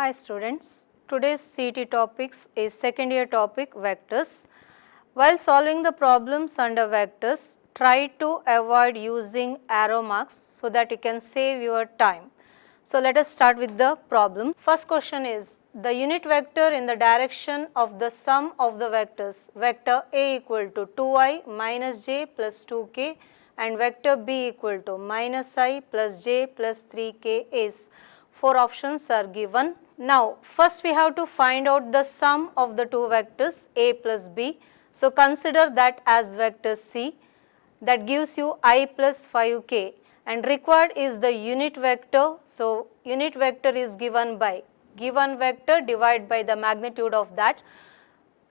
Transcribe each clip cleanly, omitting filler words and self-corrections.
Hi students, today's CET topics is second year topic vectors. While solving the problems under vectors, try to avoid using arrow marks so that you can save your time. So let us start with the problem. First question is the unit vector in the direction of the sum of the vectors, vector A equal to 2i minus j plus 2k and vector B equal to minus I plus j plus 3k is. Four options are given. Now first we have to find out the sum of the two vectors A plus B. So consider that as vector C, that gives you I plus 5k, and required is the unit vector. So unit vector is given by given vector divided by the magnitude of that.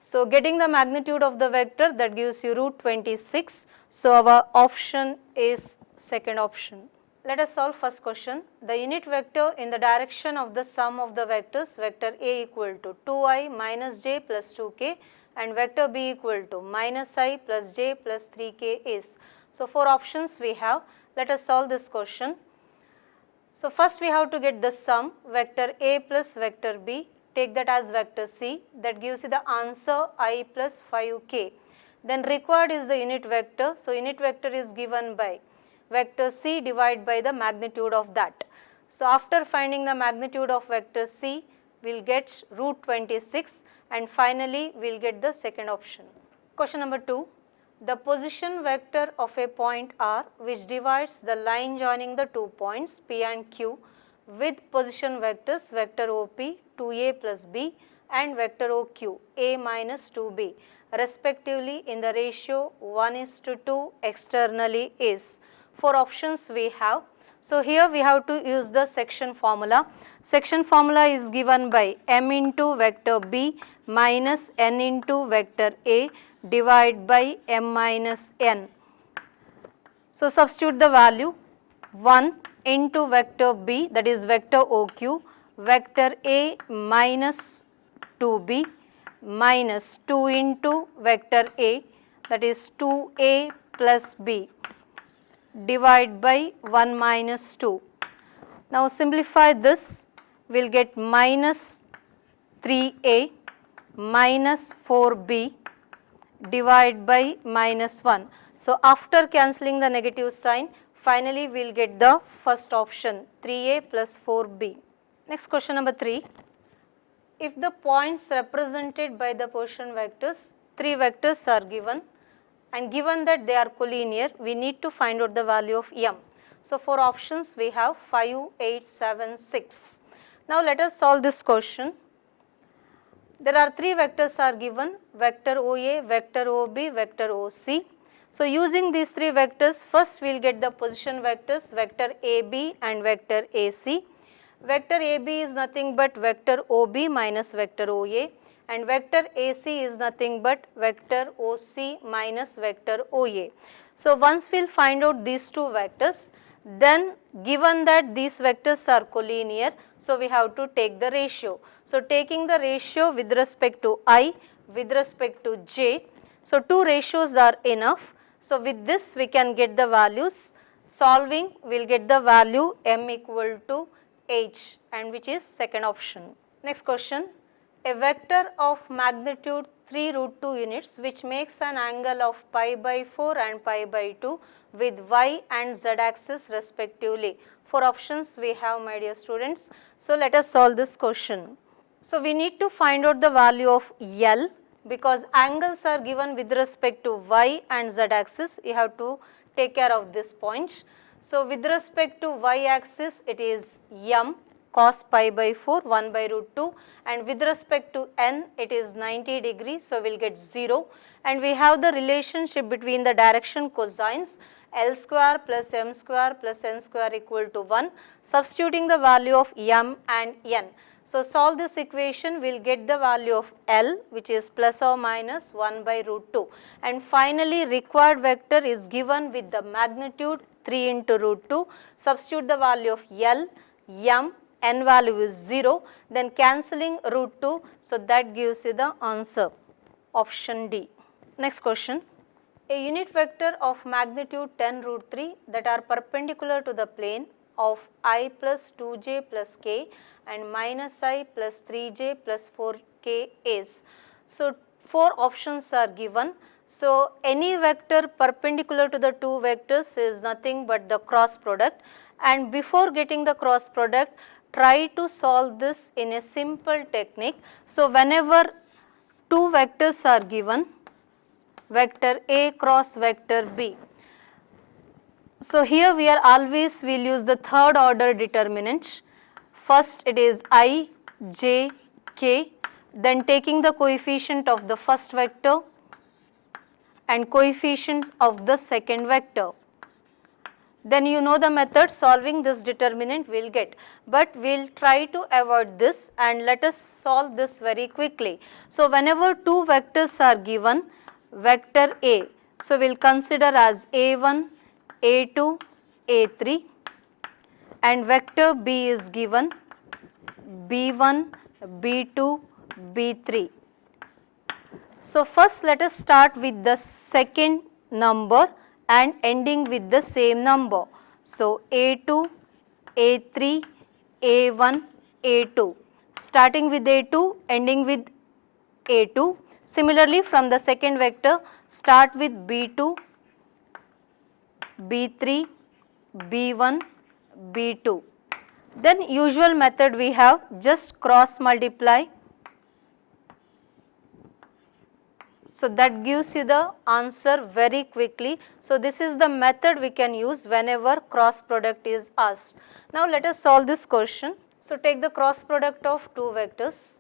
So getting the magnitude of the vector, that gives you root 26. So our option is second option. Let us solve first question. The unit vector in the direction of the sum of the vectors, vector A equal to 2i minus j plus 2k and vector B equal to minus I plus j plus 3k is. So four options we have. Let us solve this question. So first we have to get the sum, vector A plus vector B, take that as vector C, that gives you the answer I plus 5k. Then required is the unit vector. So unit vector is given by vector C divided by the magnitude of that. So after finding the magnitude of vector C, we will get root 26 and finally we will get the second option. Question number 2. The position vector of a point R which divides the line joining the 2 points P and Q with position vectors vector OP 2a plus b and vector OQ a minus 2b respectively in the ratio 1:2 externally is. Four options we have. So here we have to use the section formula. Section formula is given by m into vector B minus n into vector A divided by m minus n. So substitute the value 1 into vector B, that is vector OQ, vector A minus 2b minus 2 into vector A, that is 2a plus b divide by 1 minus 2. Now simplify this, we will get minus 3a minus 4b divide by minus 1. So after cancelling the negative sign, finally we will get the first option 3a plus 4b. Next question number 3. If the points represented by the position vectors, three vectors are given, and given that they are collinear, we need to find out the value of m. So for options we have 5, 8, 7, 6. Now let us solve this question. There are three vectors are given, vector OA, vector OB, vector OC. So using these three vectors, first we will get the position vectors, vector AB and vector AC. Vector AB is nothing but vector OB minus vector OA, and vector AC is nothing but vector OC minus vector OA. So once we will find out these two vectors, then given that these vectors are collinear, so we have to take the ratio. So taking the ratio with respect to I, with respect to j, so two ratios are enough. So with this we can get the values. Solving, we will get the value m equal to h, and which is second option. Next question. A vector of magnitude 3 root 2 units which makes an angle of pi by 4 and pi by 2 with y and z axis respectively. Four options we have, my dear students. So let us solve this question. So we need to find out the value of L, because angles are given with respect to y and z axis. You have to take care of this point. So with respect to y axis, it is m cos pi by 4 1 by root 2, and with respect to n it is 90 degrees, so we will get 0, and we have the relationship between the direction cosines L square plus m square plus n square equal to 1, substituting the value of m and n. So solve this equation, we will get the value of L, which is plus or minus 1 by root 2, and finally required vector is given with the magnitude 3 into root 2, substitute the value of L, m, n value is 0, then cancelling root 2, so that gives you the answer, option D. Next question. A unit vector of magnitude 10 root 3 that are perpendicular to the plane of I plus 2j plus k and minus I plus 3j plus 4k is. So, 4 options are given. So, any vector perpendicular to the two vectors is nothing but the cross product, and before getting the cross product try to solve this in a simple technique. So, whenever two vectors are given, vector A cross vector B. So, here we are always will use the third order determinant. First it is I, j, k, then taking the coefficient of the first vector and coefficient of the second vector. Then you know the method, solving this determinant will get, but we will try to avoid this and let us solve this very quickly. So, whenever two vectors are given, vector A, so we will consider as A1, A2, A3, and vector B is given B1, B2, B3. So, first let us start with the second number and ending with the same number. So, A2, A3, A1, A2, starting with A2, ending with A2. Similarly, from the second vector, start with B2, B3, B1, B2. Then usual method we have, just cross multiply. So, that gives you the answer very quickly. So, this is the method we can use whenever cross product is asked. Now, let us solve this question. So, take the cross product of two vectors,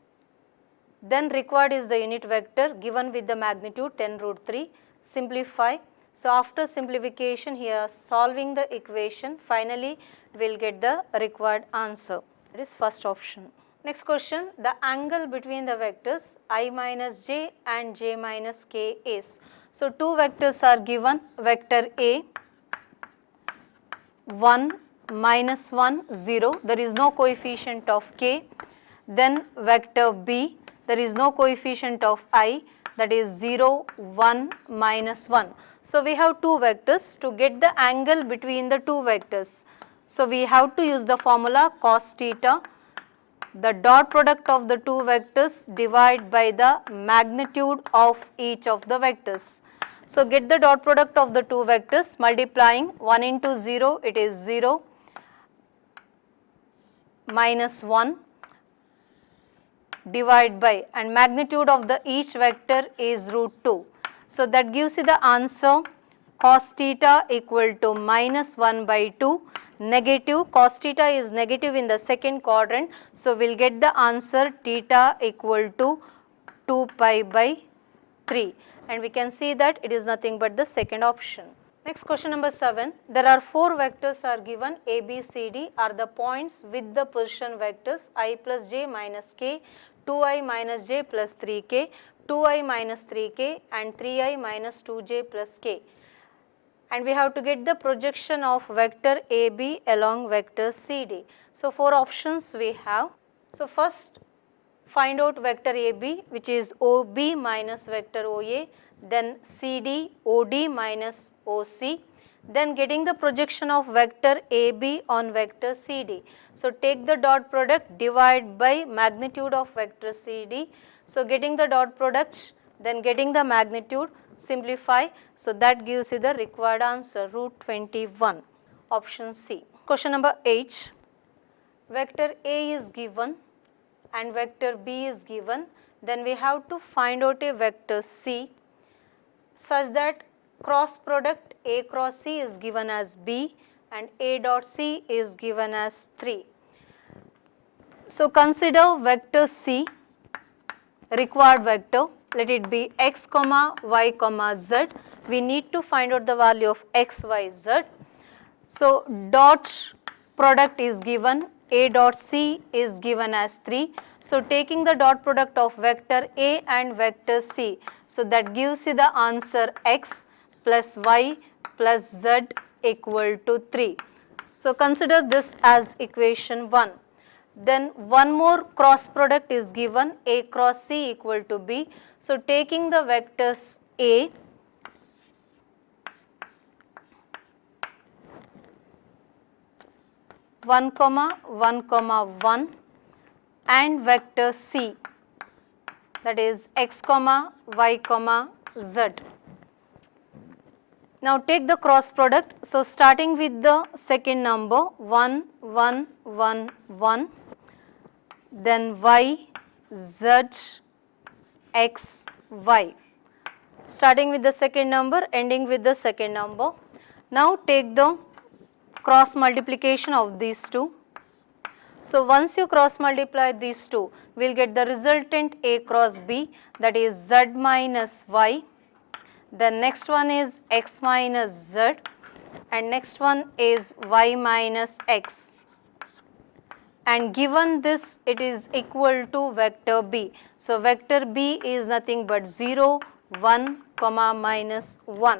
then required is the unit vector given with the magnitude 10 root 3, simplify. So, after simplification here solving the equation, finally we will get the required answer, that is first option. Next question, the angle between the vectors I minus j and j minus k is. So, two vectors are given, vector A 1 minus 1 0, there is no coefficient of k, then vector B, there is no coefficient of I, that is 0 1 minus 1. So, we have two vectors. To get the angle between the two vectors, so we have to use the formula cos theta, the dot product of the two vectors divided by the magnitude of each of the vectors. So, get the dot product of the two vectors, multiplying 1 into 0, it is 0 minus 1 divide by, and magnitude of the each vector is root 2. So, that gives you the answer cos theta equal to minus 1 by 2, negative, cos theta is negative in the second quadrant. So, we will get the answer theta equal to 2 pi by 3, and we can see that it is nothing but the second option. Next question number 7, there are 4 vectors are given, A, B, C, D are the points with the position vectors I plus j minus k, 2i minus j plus 3k, 2i minus 3k and 3i minus 2j plus k. And we have to get the projection of vector AB along vector CD. So, 4 options we have. So, first find out vector AB, which is OB minus vector OA, then CD OD minus OC, then getting the projection of vector AB on vector CD. So, take the dot product, divide by magnitude of vector CD. So, getting the dot product, then getting the magnitude, simplify. So, that gives you the required answer, root 21, option C. Question number 8, vector A is given and vector B is given, then we have to find out a vector C such that cross product A cross C is given as B and A dot C is given as 3. So, consider vector C, required vector, let it be x comma y comma z. We need to find out the value of x, y, z. So, dot product is given, A dot C is given as 3. So, taking the dot product of vector A and vector C, so that gives you the answer x plus y plus z equal to 3. So, consider this as equation 1. Then one more cross product is given, A cross C equal to B. So, taking the vectors A 1 comma 1 comma 1 and vector C, that is x comma y comma z. Now take the cross product. So starting with the second number 1 1 1 1, then y z x y, starting with the second number ending with the second number. Now take the cross multiplication of these two. So once you cross multiply these two, we will get the resultant A cross B, that is z minus y. The next one is x minus z and next one is y minus x. And given this, it is equal to vector B. So vector B is nothing but 0, 1, comma minus 1.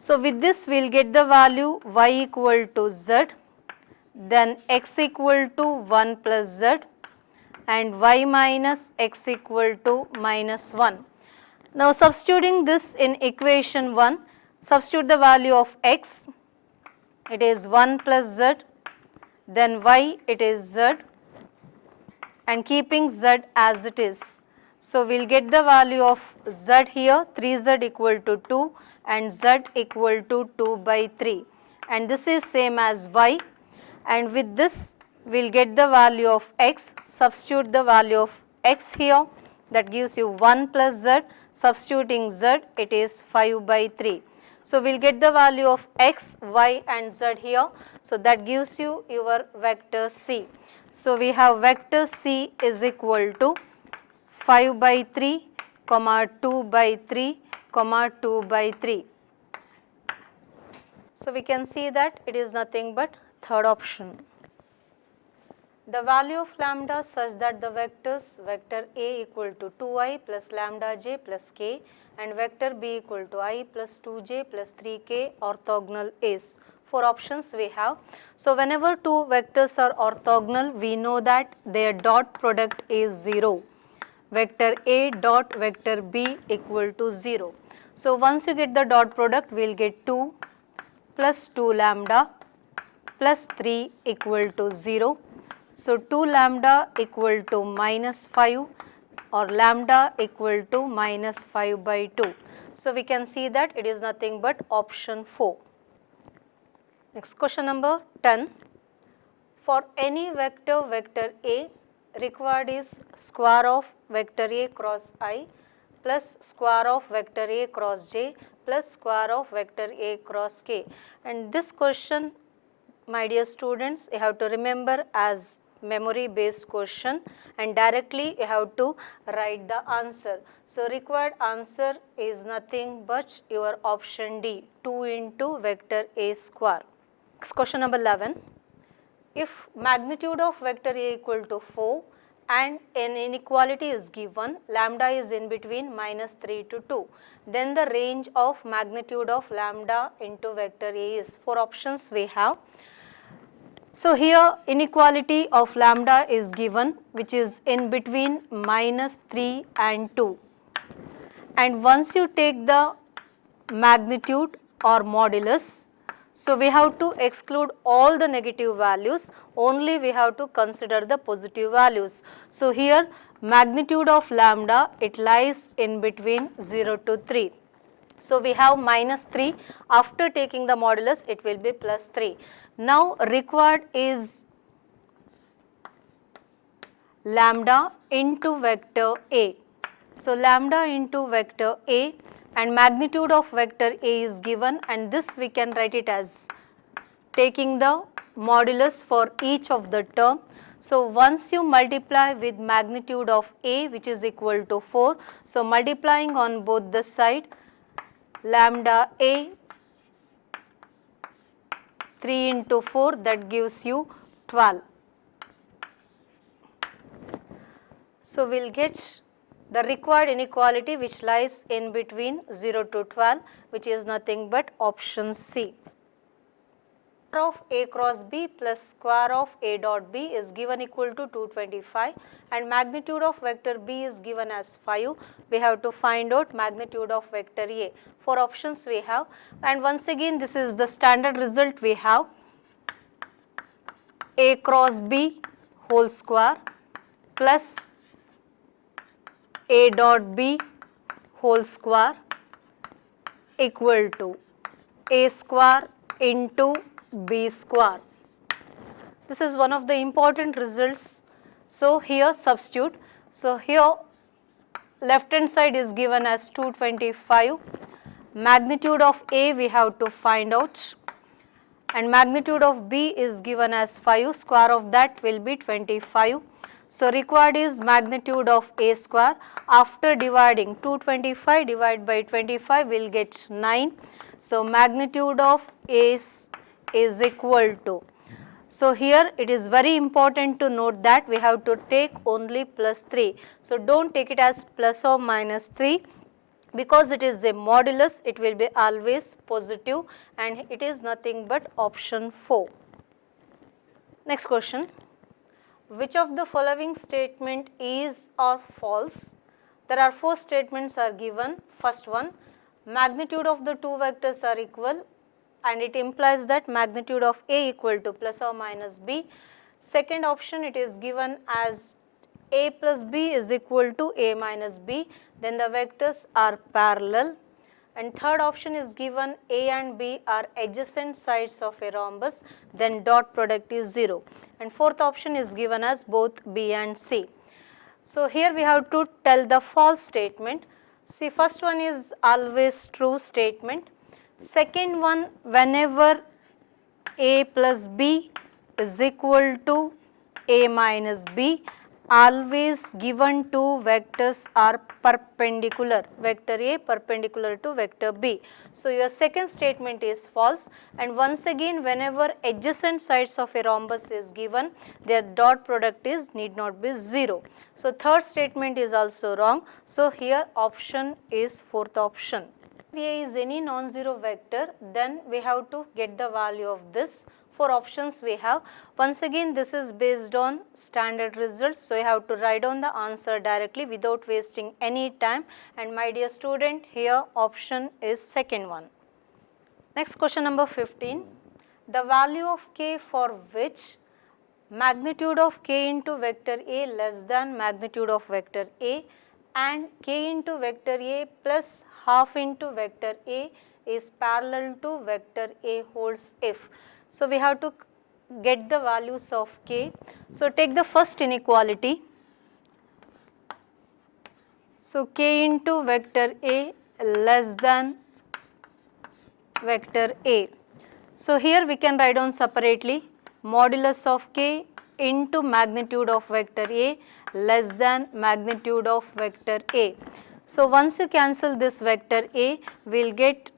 So with this we will get the value y equal to z, then x equal to 1 plus z and y minus x equal to minus 1. Now substituting this in equation 1, substitute the value of x, it is 1 plus z, then y it is z, and keeping z as it is. So we will get the value of z here, 3z equal to 2 and z equal to 2 by 3, and this is same as y, and with this we will get the value of x, substitute the value of x here, that gives you 1 plus z, substituting z it is 5 by 3. So we will get the value of x, y and z here, so that gives you your vector C. So we have vector C is equal to 5 by 3, comma 2 by 3, comma 2 by 3. So we can see that it is nothing but third option. The value of lambda such that the vectors vector A equal to 2i plus lambda j plus k and vector B equal to I plus 2j plus 3k orthogonal is. 4 options we have. So whenever two vectors are orthogonal, we know that their dot product is 0. Vector A dot vector B equal to 0. So once you get the dot product, we will get 2 plus 2 lambda plus 3 equal to 0. So 2 lambda equal to minus 5 or lambda equal to minus 5 by 2. So we can see that it is nothing but option 4. Next question number 10. For any vector vector A, required is square of vector A cross I plus square of vector A cross j plus square of vector A cross k. And this question, my dear students, you have to remember as memory based question and directly you have to write the answer. So required answer is nothing but your option D, 2 into vector A square. Next question number 11. If magnitude of vector A equal to 4 and an inequality is given, lambda is in between minus 3 to 2, then the range of magnitude of lambda into vector A is. 4 options we have. So here inequality of lambda is given, which is in between minus 3 and 2, and once you take the magnitude or modulus, so we have to exclude all the negative values, only we have to consider the positive values. So here magnitude of lambda, it lies in between 0 to 3. So we have minus 3, after taking the modulus it will be plus 3. Now required is lambda into vector A. So lambda into vector A and magnitude of vector A is given, and this we can write it as taking the modulus for each of the term. So once you multiply with magnitude of A, which is equal to 4, so multiplying on both the side, lambda A 3 into 4, that gives you 12. So we will get the required inequality which lies in between 0 to 12, which is nothing but option C. Square of A cross B plus square of A dot B is given equal to 225 and magnitude of vector B is given as 5. We have to find out magnitude of vector A. 4 options we have, and once again this is the standard result we have. A cross B whole square plus A dot B whole square equal to A square into B square. This is one of the important results. So here substitute. So here left hand side is given as 225. Magnitude of A we have to find out, and magnitude of B is given as 5. Square of that will be 25. So required is magnitude of A square. After dividing 225 divided by 25 we will get 9. So magnitude of A is equal to. So here it is very important to note that we have to take only plus 3. So don't take it as plus or minus 3, because it is a modulus, it will be always positive, and it is nothing but option 4. Next question. Which of the following statement is or false? There are 4 statements are given. First one, magnitude of the two vectors are equal, and it implies that magnitude of A equal to plus or minus B. Second option, it is given as A plus B is equal to A minus B, then the vectors are parallel. And third option is given A and B are adjacent sides of a rhombus, then dot product is 0. And fourth option is given as both B and C. So here we have to tell the false statement. See, first one is always true statement. Second one, whenever A plus B is equal to A minus B, always given two vectors are perpendicular, vector A perpendicular to vector B. So your second statement is false, and once again whenever adjacent sides of a rhombus is given, their dot product is need not be 0. So third statement is also wrong. So here option is fourth option. If A is any non-zero vector, then we have to get the value of this. 4 options we have. Once again this is based on standard results, so you have to write down the answer directly without wasting any time, and my dear student, here option is second one. Next question number 15. The value of K for which magnitude of K into vector A less than magnitude of vector A and K into vector A plus half into vector A is parallel to vector A holds if. So we have to get the values of K. So take the first inequality. So K into vector A less than vector A. So here we can write down separately modulus of K into magnitude of vector A less than magnitude of vector A. So once you cancel this vector A, we will get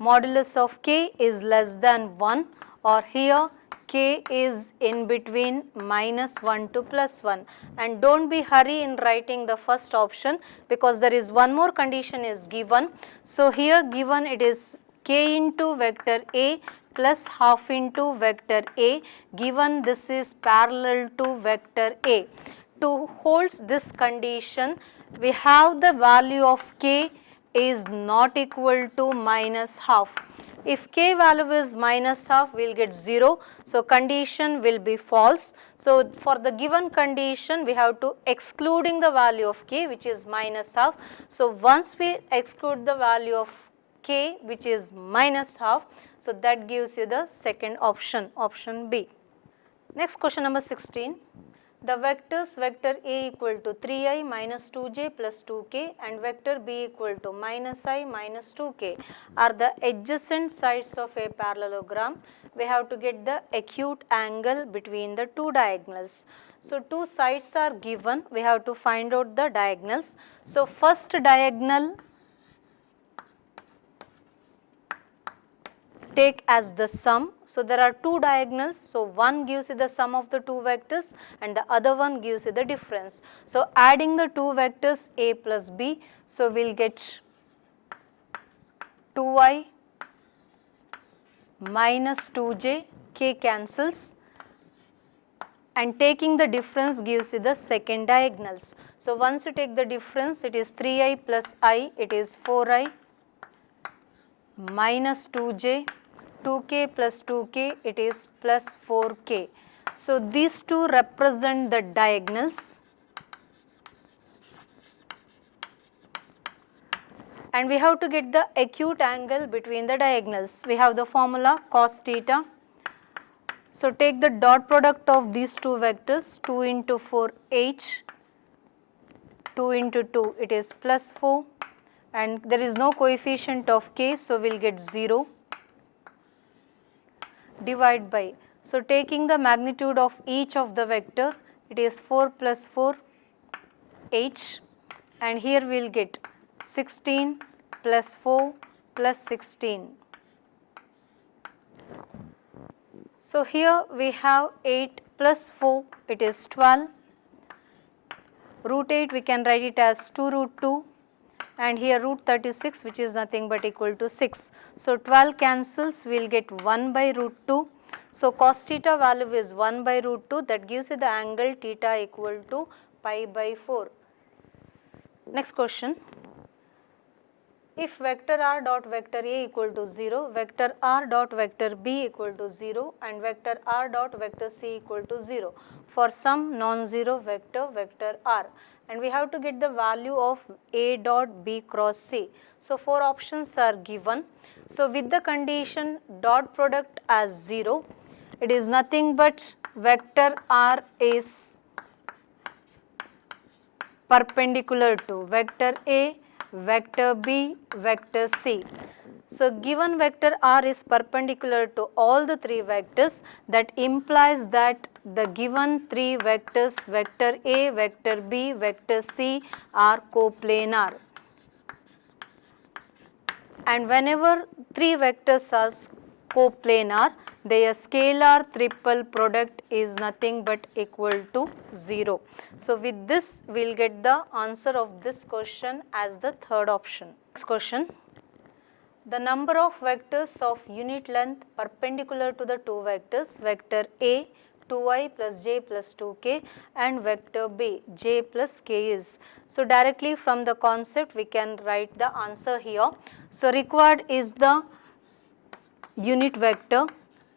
modulus of K is less than 1, or here K is in between minus 1 to plus 1, and don't be hurry in writing the first option, because there is one more condition is given. So here given it is K into vector A plus half into vector A, given this is parallel to vector A. To hold this condition, we have the value of K is not equal to minus half. If K value is minus half, we will get 0. So condition will be false. So for the given condition, we have to excluding the value of K, which is minus half. So once we exclude the value of K, which is minus half, so that gives you the second option, option B. Next question number 16. The vectors vector A equal to 3i minus 2j plus 2k and vector B equal to minus I minus 2k are the adjacent sides of a parallelogram. We have to get the acute angle between the two diagonals. So two sides are given, we have to find out the diagonals. So first diagonal take as the sum. So there are two diagonals, so one gives you the sum of the two vectors and the other one gives you the difference. So adding the two vectors A plus B, so we will get 2i minus 2j, k cancels, and taking the difference gives you the second diagonals. So once you take the difference, it is 3i plus I, it is 4i minus 2j 2k plus 2k, it is plus 4k. So these two represent the diagonals, and we have to get the acute angle between the diagonals. We have the formula cos theta. So take the dot product of these two vectors, 2 into 4h, 2 into 2, it is plus 4, and there is no coefficient of k, so we will get 0, divide by. So taking the magnitude of each of the vector, it is 4 plus 4 h, and here we will get 16 plus 4 plus 16. So here we have 8 plus 4, it is 12. Root 8 we can write it as 2 root 2, and here root 36, which is nothing but equal to 6. So 12 cancels, we will get 1 by root 2. So cos theta value is 1 by root 2, that gives you the angle theta equal to pi by 4. Next question. If vector r dot vector a equal to 0, vector r dot vector b equal to 0, and vector r dot vector c equal to 0 for some non-zero vector r, and we have to get the value of a dot b cross c. So 4 options are given. So with the condition dot product as 0, it is nothing but vector r is perpendicular to vector a, vector b, vector c. So given vector r is perpendicular to all the 3 vectors, that implies that the given 3 vectors, vector a, vector b, vector c, are coplanar. And whenever 3 vectors are coplanar, their scalar triple product is nothing but equal to 0. So with this we will get the answer of this question as the third option. Next question. The number of vectors of unit length perpendicular to the 2 vectors, vector A 2i plus j plus 2k, and vector b j plus k is. So directly from the concept we can write the answer here. So required is the unit vector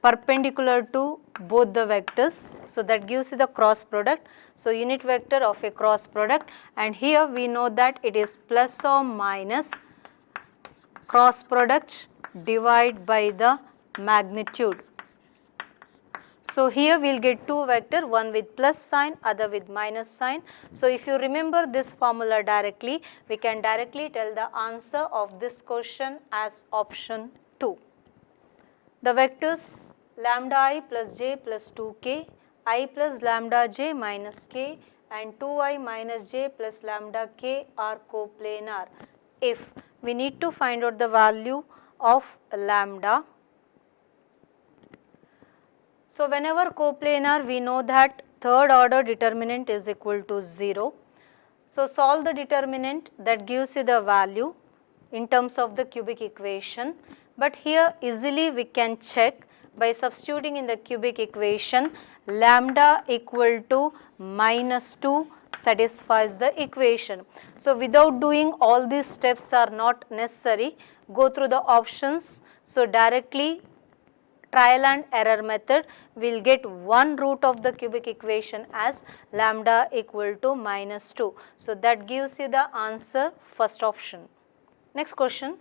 perpendicular to both the vectors. So that gives you the cross product. So unit vector of a cross product, and here we know that it is plus or minus cross product divided by the magnitude. So here we will get 2 vector, one with plus sign, other with minus sign. So if you remember this formula directly, we can directly tell the answer of this question as option 2. The vectors lambda I plus j plus 2k, I plus lambda j minus k, and 2i minus j plus lambda k are coplanar if we need to find out the value of lambda. So whenever coplanar, we know that third order determinant is equal to 0. So solve the determinant, that gives you the value in terms of the cubic equation. But here easily we can check by substituting in the cubic equation, lambda equal to minus 2 satisfies the equation. So without doing all these steps are not necessary, go through the options. So directly trial and error method, we will get one root of the cubic equation as lambda equal to minus 2. So that gives you the answer, first option. Next question.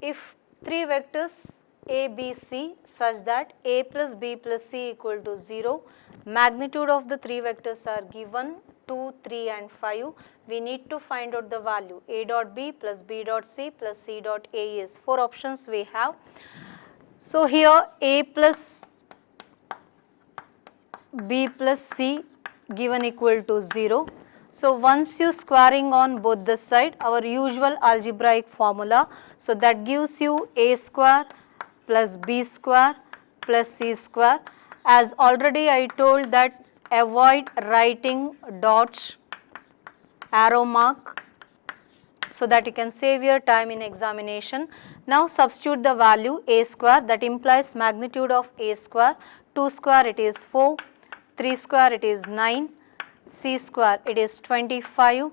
If 3 vectors a, b, c such that a plus b plus c equal to 0, magnitude of the 3 vectors are given 2, 3 and 5, we need to find out the value a dot b plus b dot c plus c dot a is. 4 options we have. So here a plus b plus c given equal to 0. So once you squaring on both the side, our usual algebraic formula, so that gives you a square plus b square plus c square. As already I told that avoid writing dots, arrow mark, so that you can save your time in examination. Now substitute the value a square, that implies magnitude of a square, 2 square it is 4, 3 square it is 9, c square it is 25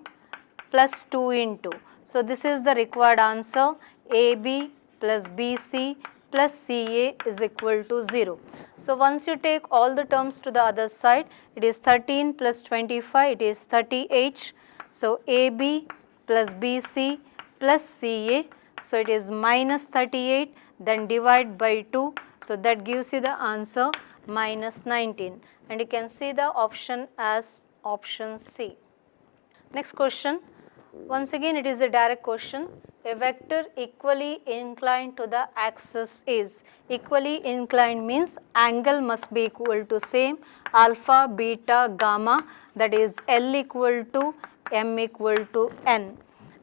plus 2 into. So this is the required answer, AB plus BC plus CA is equal to 0. So once you take all the terms to the other side, it is 13 plus 25, it is 38. So AB plus BC plus CA, so it is minus 38, then divide by 2, so that gives you the answer minus 19, and you can see the option as option C. Next question, once again it is a direct question. A vector equally inclined to the axis is, equally inclined means angle must be equal to same, alpha, beta, gamma, that is L equal to M equal to N,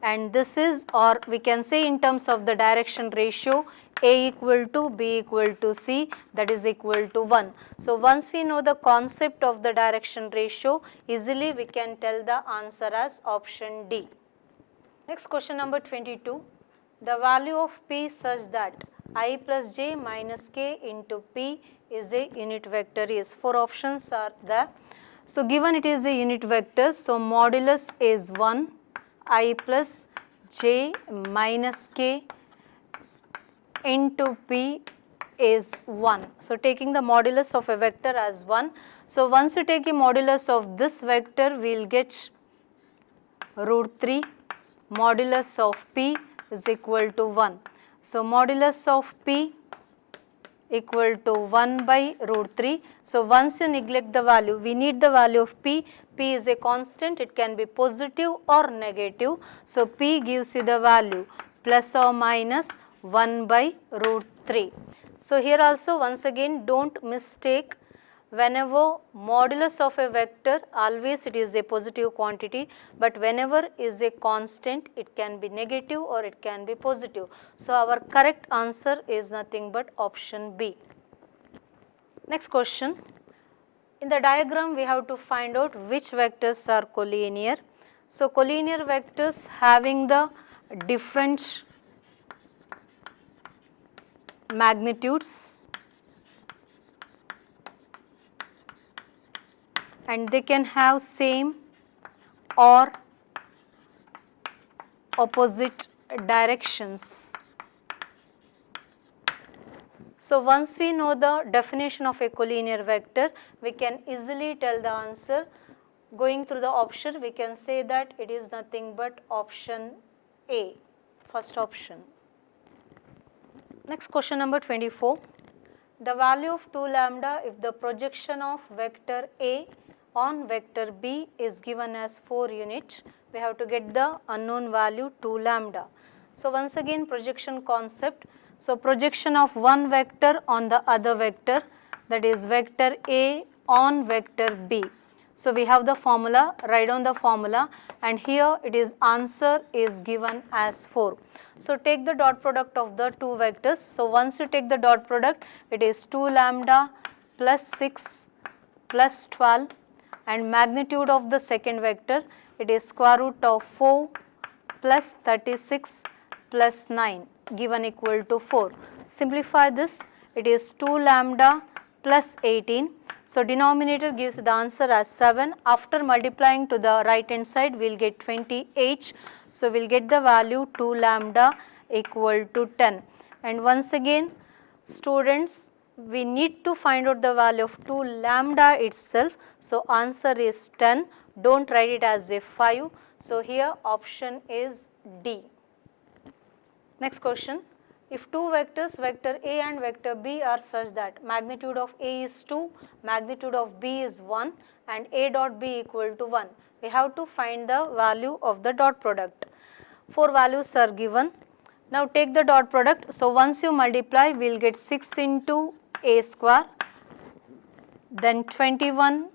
and this is, or we can say in terms of the direction ratio, A equal to B equal to C, that is equal to 1. So once we know the concept of the direction ratio, easily we can tell the answer as option D. Next question number 22. The value of P such that I plus j minus k into P is a unit vector is. 4 options are there. So given it is a unit vector, so modulus is 1, I plus j minus k into P is 1. So taking the modulus of a vector as 1. So once you take a modulus of this vector, we will get root 3. Modulus of P is equal to 1. So modulus of P equal to 1 by root 3. So once you neglect the value, we need the value of P. P is a constant, it can be positive or negative. So P gives you the value plus or minus 1 by root 3. So here also once again don't mistake, whenever modulus of a vector, always it is a positive quantity, but whenever is a constant, it can be negative or it can be positive. So our correct answer is nothing but option B. Next question. In the diagram we have to find out which vectors are collinear. So collinear vectors having the different magnitudes and they can have same or opposite directions. So once we know the definition of a collinear vector, we can easily tell the answer. Going through the option, we can say that it is nothing but option A, first option. Next question number 24. The value of 2 lambda if the projection of vector A on vector B is given as 4 units, we have to get the unknown value 2 lambda. So once again projection concept. So projection of one vector on the other vector, that is vector A on vector B. So we have the formula, write down the formula, and here it is answer is given as 4. So take the dot product of the two vectors. So once you take the dot product, it is 2 lambda plus 6 plus 12, and magnitude of the second vector, it is square root of 4 plus 36 plus 9 given equal to 4. Simplify this, it is 2 lambda plus 18. So denominator gives the answer as 7. After multiplying to the right hand side, we will get 28. So we will get the value 2 lambda equal to 10. And once again students, we need to find out the value of 2 lambda itself. So answer is 10. Don't write it as a 5. So here option is D. Next question. If two vectors, vector A and vector B, are such that magnitude of A is 2, magnitude of B is 1, and A dot B equal to 1, we have to find the value of the dot product. 4 values are given. Now take the dot product. So once you multiply, we will get 6 into A square, then 21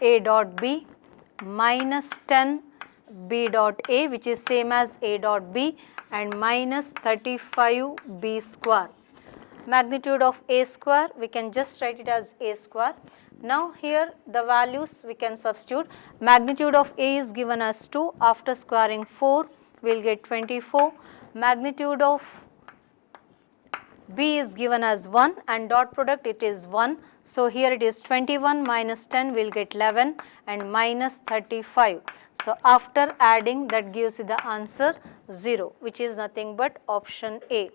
A dot B minus 10 B dot A, which is same as A dot B, and minus 35 B square. Magnitude of A square, we can just write it as A square. Now here the values we can substitute. Magnitude of A is given as 2. After squaring 4, we will get 24. Magnitude of B is given as 1 and dot product it is 1. So here it is 21 minus 10, we will get 11, and minus 35. So after adding, that gives you the answer 0, which is nothing but option A.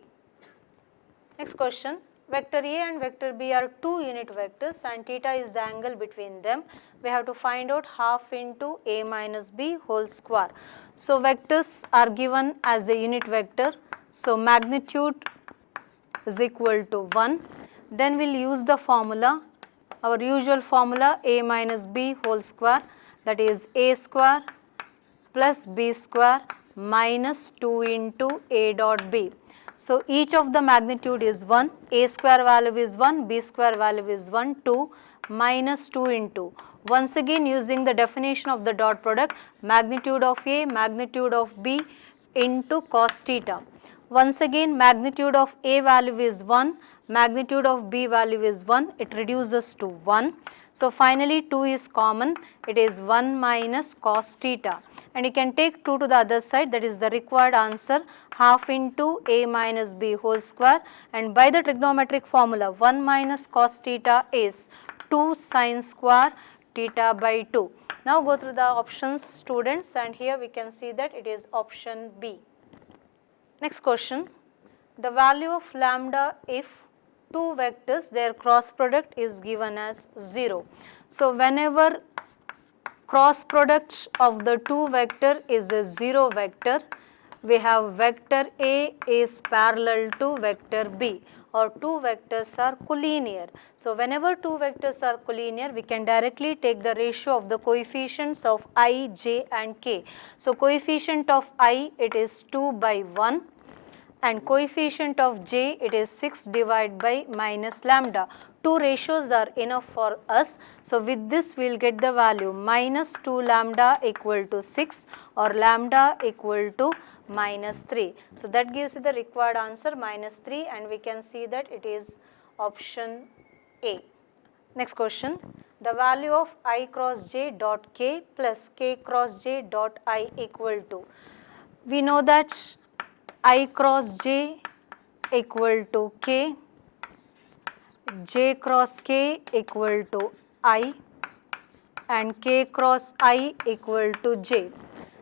Next question, vector A and vector B are two unit vectors and theta is the angle between them. We have to find out half into A minus B whole square. So vectors are given as a unit vector. So magnitude is equal to 1. Then we will use the formula, our usual formula, A minus B whole square, that is A square plus B square minus 2 into A dot B. So each of the magnitude is 1, A square value is 1, B square value is 1, 2 minus 2 into. Once again using the definition of the dot product, magnitude of A, magnitude of B into cos theta. Once again magnitude of A value is 1, magnitude of B value is 1, it reduces to 1. So finally 2 is common, it is 1 minus cos theta, and you can take 2 to the other side, that is the required answer, half into A minus B whole square, and by the trigonometric formula 1 minus cos theta is 2 sin square theta by 2. Now go through the options students, and here we can see that it is option B. Next question, the value of lambda if two vectors their cross product is given as 0. So whenever cross product of the two vector is a 0 vector, we have vector A is parallel to vector B, or two vectors are collinear. So whenever two vectors are collinear, we can directly take the ratio of the coefficients of I, J and K. So coefficient of I, it is 2 by 1, and coefficient of J, it is 6 divided by minus lambda. Two ratios are enough for us. So with this we will get the value minus 2 lambda equal to 6 or lambda equal to minus 3. So that gives you the required answer minus 3, and we can see that it is option A. Next question, the value of I cross J dot K plus K cross J dot I equal to. We know that I cross J equal to K, J cross K equal to I, and K cross I equal to J.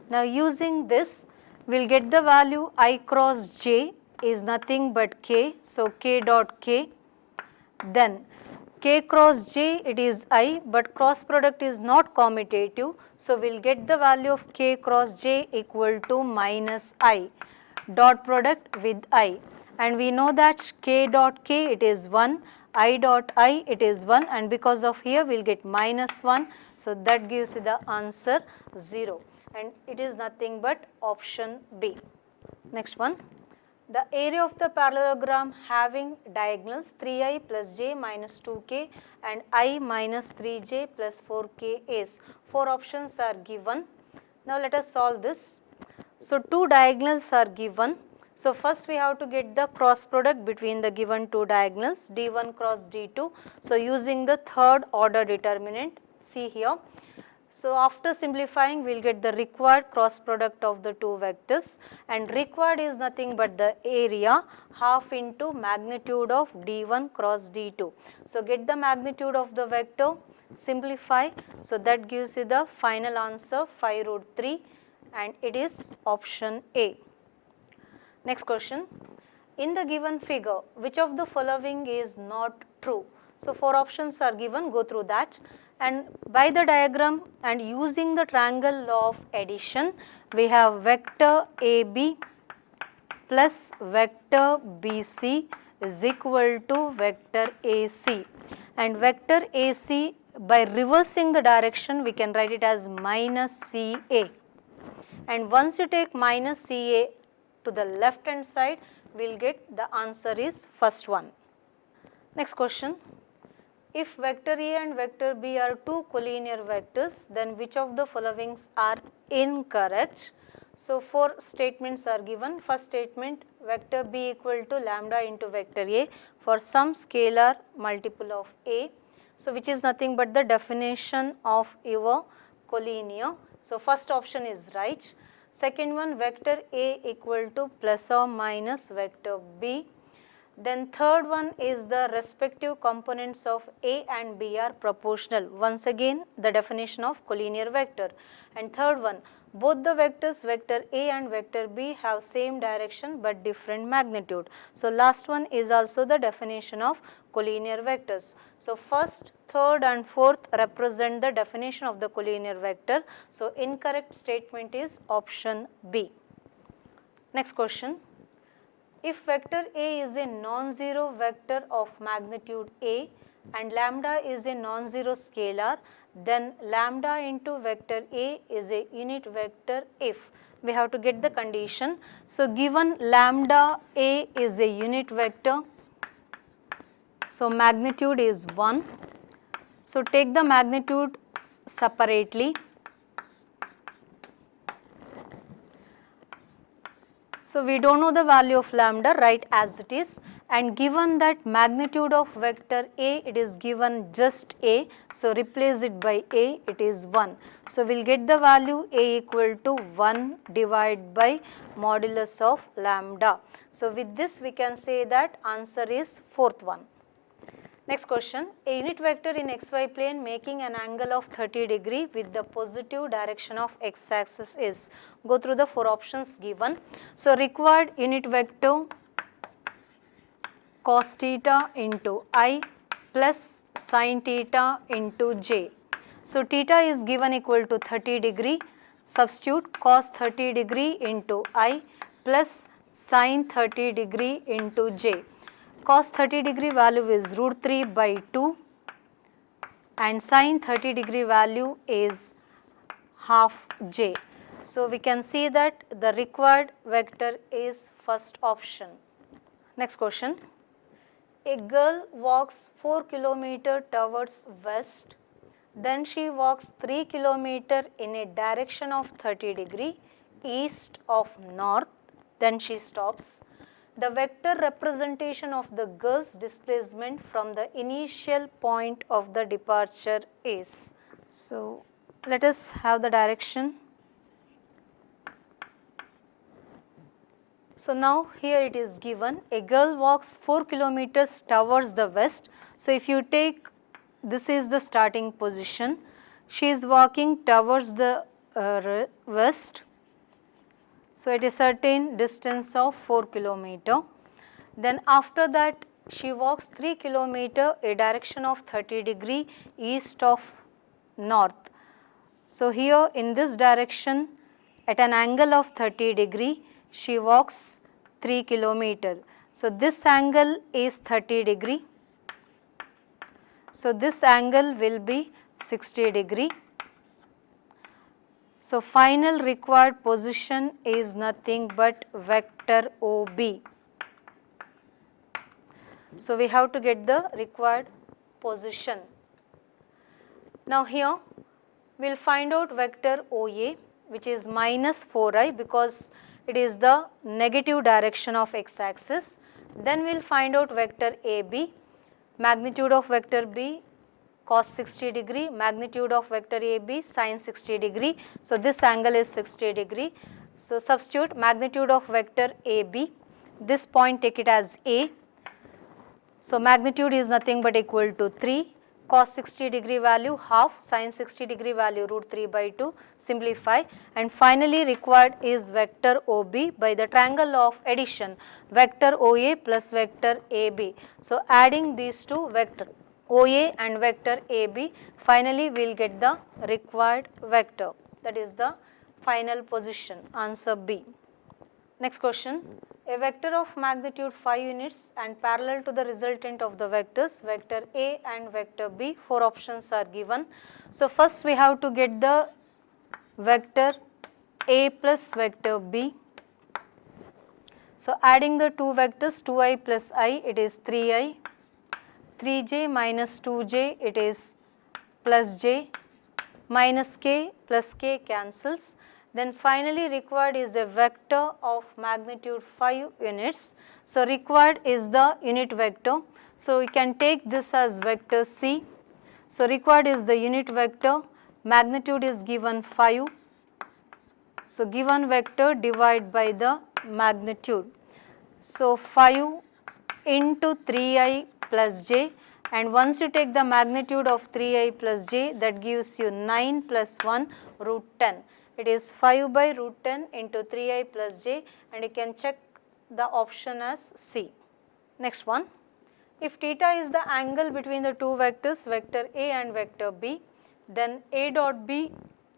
Now using this, we will get the value I cross J is nothing but K, so K dot K. Then K cross J, it is I, but cross product is not commutative, so we will get the value of K cross J equal to minus I, dot product with I, and we know that K dot K, it is 1, I dot I, it is 1, and because of here we will get minus 1, so that gives you the answer 0, and it is nothing but option B. Next one, the area of the parallelogram having diagonals 3I plus j minus 2k and I minus 3j plus 4k is. Four options are given. Now let us solve this. So two diagonals are given. So first we have to get the cross product between the given two diagonals, d1 cross d2. So using the third order determinant, see here. So after simplifying, we will get the required cross product of the two vectors, and required is nothing but the area half into magnitude of d1 cross d2. So get the magnitude of the vector, simplify, so that gives you the final answer 5 root 3, and it is option A. Next question, in the given figure, which of the following is not true? So four options are given, go through that. And by the diagram and using the triangle law of addition, we have vector AB plus vector BC is equal to vector AC, and vector AC, by reversing the direction, we can write it as minus CA, and once you take minus CA to the left hand side, we will get the answer is first one. Next question, if vector A and vector B are two collinear vectors, then which of the following are incorrect? So four statements are given. First statement, vector B equal to lambda into vector A for some scalar multiple of A. So which is nothing but the definition of your collinear. So first option is right. Second one, vector A equal to plus or minus vector B. Then third one is the respective components of A and B are proportional. Once again the definition of collinear vector. And third one, both the vectors vector A and vector B have same direction but different magnitude. So last one is also the definition of collinear vectors. So first, third and fourth represent the definition of the collinear vector. So incorrect statement is option B. Next question. If vector A is a non-zero vector of magnitude A and lambda is a non-zero scalar, then lambda into vector A is a unit vector if. We have to get the condition. So given lambda A is a unit vector, so magnitude is 1. So take the magnitude separately. So we don't know the value of lambda, write as it is, and given that magnitude of vector A, it is given just A, so replace it by A, it is 1. So we will get the value A equal to 1 divided by modulus of lambda. So with this we can say that answer is fourth one. Next question, a unit vector in xy plane making an angle of 30 degree with the positive direction of x axis is. Go through the 4 options given. So required unit vector cos theta into I plus sin theta into j. So theta is given equal to 30 degree, substitute cos 30 degree into I plus sin 30 degree into j. Cos 30 degree value is root 3 by 2 and sin 30 degree value is half j. So we can see that the required vector is first option. Next question. A girl walks 4 km towards west, then she walks 3 km in a direction of 30 degree east of north, then she stops. The vector representation of the girl's displacement from the initial point of the departure is. So let us have the direction. So now here it is given, a girl walks 4 kilometers towards the west. So if you take, this is the starting position, she is walking towards the west. So it is certain distance of 4 kilometer. Then after that she walks 3 kilometer a direction of 30 degree east of north. So here in this direction at an angle of 30 degree she walks 3 kilometer. So this angle is 30 degree. So this angle will be 60 degree. So final required position is nothing but vector OB. So we have to get the required position. Now here we will find out vector OA, which is minus 4i because it is the negative direction of x axis. Then we will find out vector AB, magnitude of vector B cos 60 degree, magnitude of vector AB sin 60 degree. So this angle is 60 degree. So substitute magnitude of vector AB, this point take it as A. So magnitude is nothing but equal to 3, cos 60 degree value half, sin 60 degree value root 3 by 2, simplify, and finally required is vector OB by the triangle of addition, vector OA plus vector AB. So adding these two, vector OA and vector AB, finally we will get the required vector, that is the final position, answer B. Next question, a vector of magnitude 5 units and parallel to the resultant of the vectors, vector A and vector B, 4 options are given. So first we have to get the vector A plus vector B. So adding the two vectors 2i plus I, it is 3i, 3j minus 2j, it is plus j, minus k plus k cancels. Then finally required is a vector of magnitude 5 units. So required is the unit vector. So we can take this as vector C. So required is the unit vector, magnitude is given 5. So given vector divide by the magnitude. So 5 into 3i plus j, and once you take the magnitude of 3i plus j, that gives you 9 plus 1 root 10. It is 5 by root 10 into 3i plus j, and you can check the option as C. Next one, if theta is the angle between the two vectors, vector A and vector B, then A dot B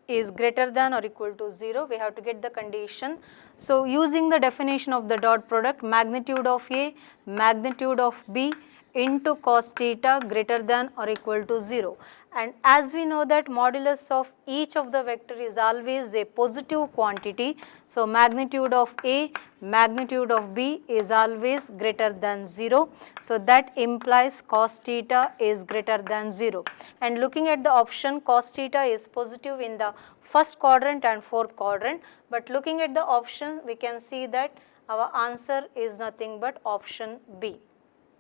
is greater than or equal to 0. We have to get the condition. So, using the definition of the dot product, magnitude of A, magnitude of B into cos theta greater than or equal to 0. And as we know that modulus of each of the vector is always a positive quantity. So, magnitude of A, magnitude of B is always greater than 0. So, that implies cos theta is greater than 0. And looking at the option, cos theta is positive in the first quadrant and fourth quadrant, but looking at the option, we can see that our answer is nothing but option B,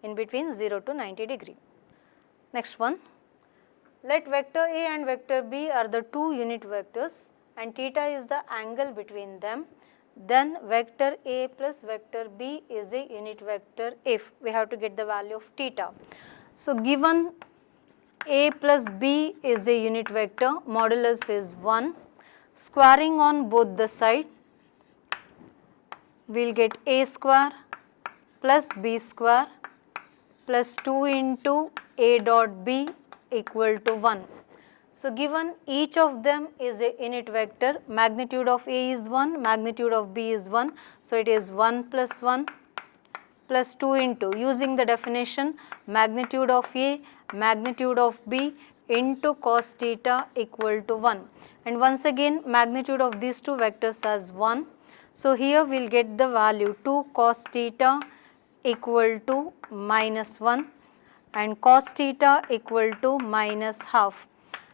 in between 0 to 90 degree. Next one, let vector A and vector B are the two unit vectors and theta is the angle between them, then vector A plus vector B is a unit vector if we have to get the value of theta. So, given A plus B is a unit vector, modulus is 1, squaring on both the side, we will get A square plus B square plus 2 into A dot B equal to 1. So, given each of them is a unit vector, magnitude of A is 1, magnitude of B is 1. So, it is 1 plus 1 plus 2 into, using the definition, magnitude of A, magnitude of B into cos theta equal to 1. And once again magnitude of these two vectors as 1. So, here we will get the value 2 cos theta equal to minus 1 and cos theta equal to minus half,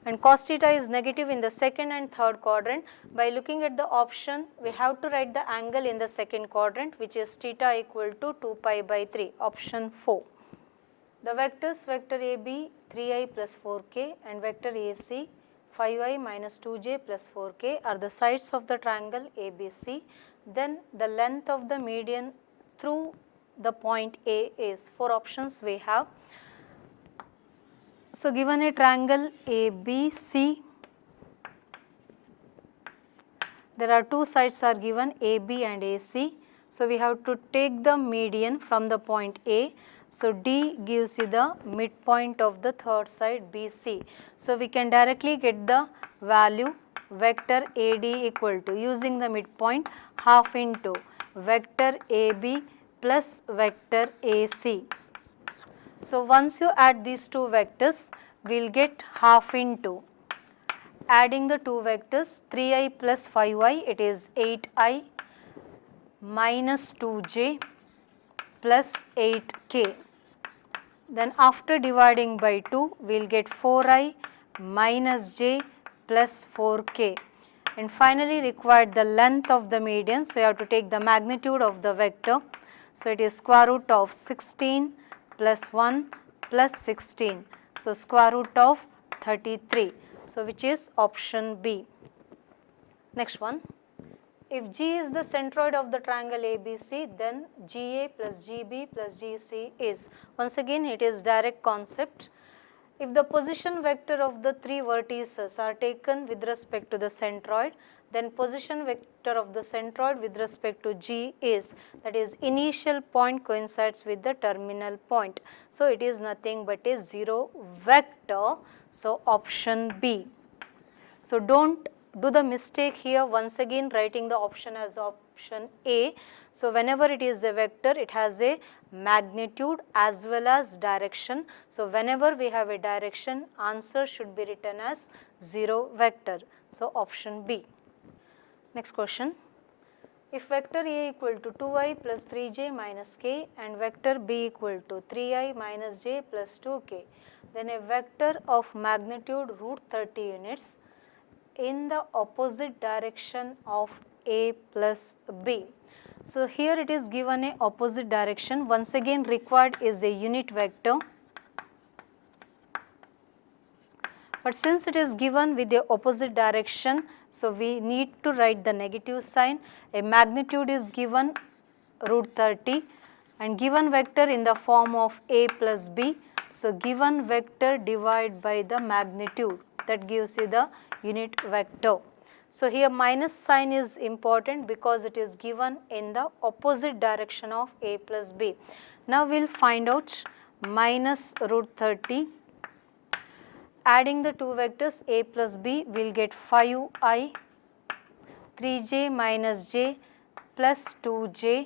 and cos theta is negative in the second and third quadrant. By looking at the option, we have to write the angle in the second quadrant, which is theta equal to 2 pi by 3, option 4. The vectors vector AB 3i plus 4k and vector AC 5i minus 2j plus 4k are the sides of the triangle ABC. Then the length of the median through the point A is, 4 options we have. So, given a triangle ABC, there are two sides are given AB and AC. So, we have to take the median from the point A. So, D gives you the midpoint of the third side BC. So, we can directly get the value vector AD equal to, using the midpoint, half into vector AB plus vector AC. So, once you add these two vectors, we will get half into, adding the two vectors 3i plus 5i, it is 8i minus 2j plus 8k. Then after dividing by 2, we will get 4i minus j plus 4k. And finally required the length of the median. So, you have to take the magnitude of the vector. So, it is square root of 16 plus 1 plus 16. So, square root of 33. So, which is option B. Next one, if G is the centroid of the triangle ABC, then GA plus GB plus GC is, once again it is direct concept. If the position vector of the three vertices are taken with respect to the centroid, then position vector of the centroid with respect to G is, that is initial point coincides with the terminal point. So, it is nothing but a 0 vector. So, option B. So, do not do the mistake here once again writing the option as option A. So, whenever it is a vector, it has a magnitude as well as direction. So, whenever we have a direction, answer should be written as 0 vector. So, option B. Next question, if vector A equal to 2i plus 3j minus k and vector B equal to 3i minus j plus 2k, then a vector of magnitude root 30 units in the opposite direction of A plus B. So, here it is given a opposite direction, once again required is a unit vector, but since it is given with the opposite direction, so we need to write the negative sign. A magnitude is given root 30, and given vector in the form of a plus b. So, given vector divided by the magnitude, that gives you the unit vector. So, here minus sign is important because it is given in the opposite direction of a plus b. Now, we will find out minus root 30. Adding the two vectors a plus b, we will get 5i 3j minus j plus 2j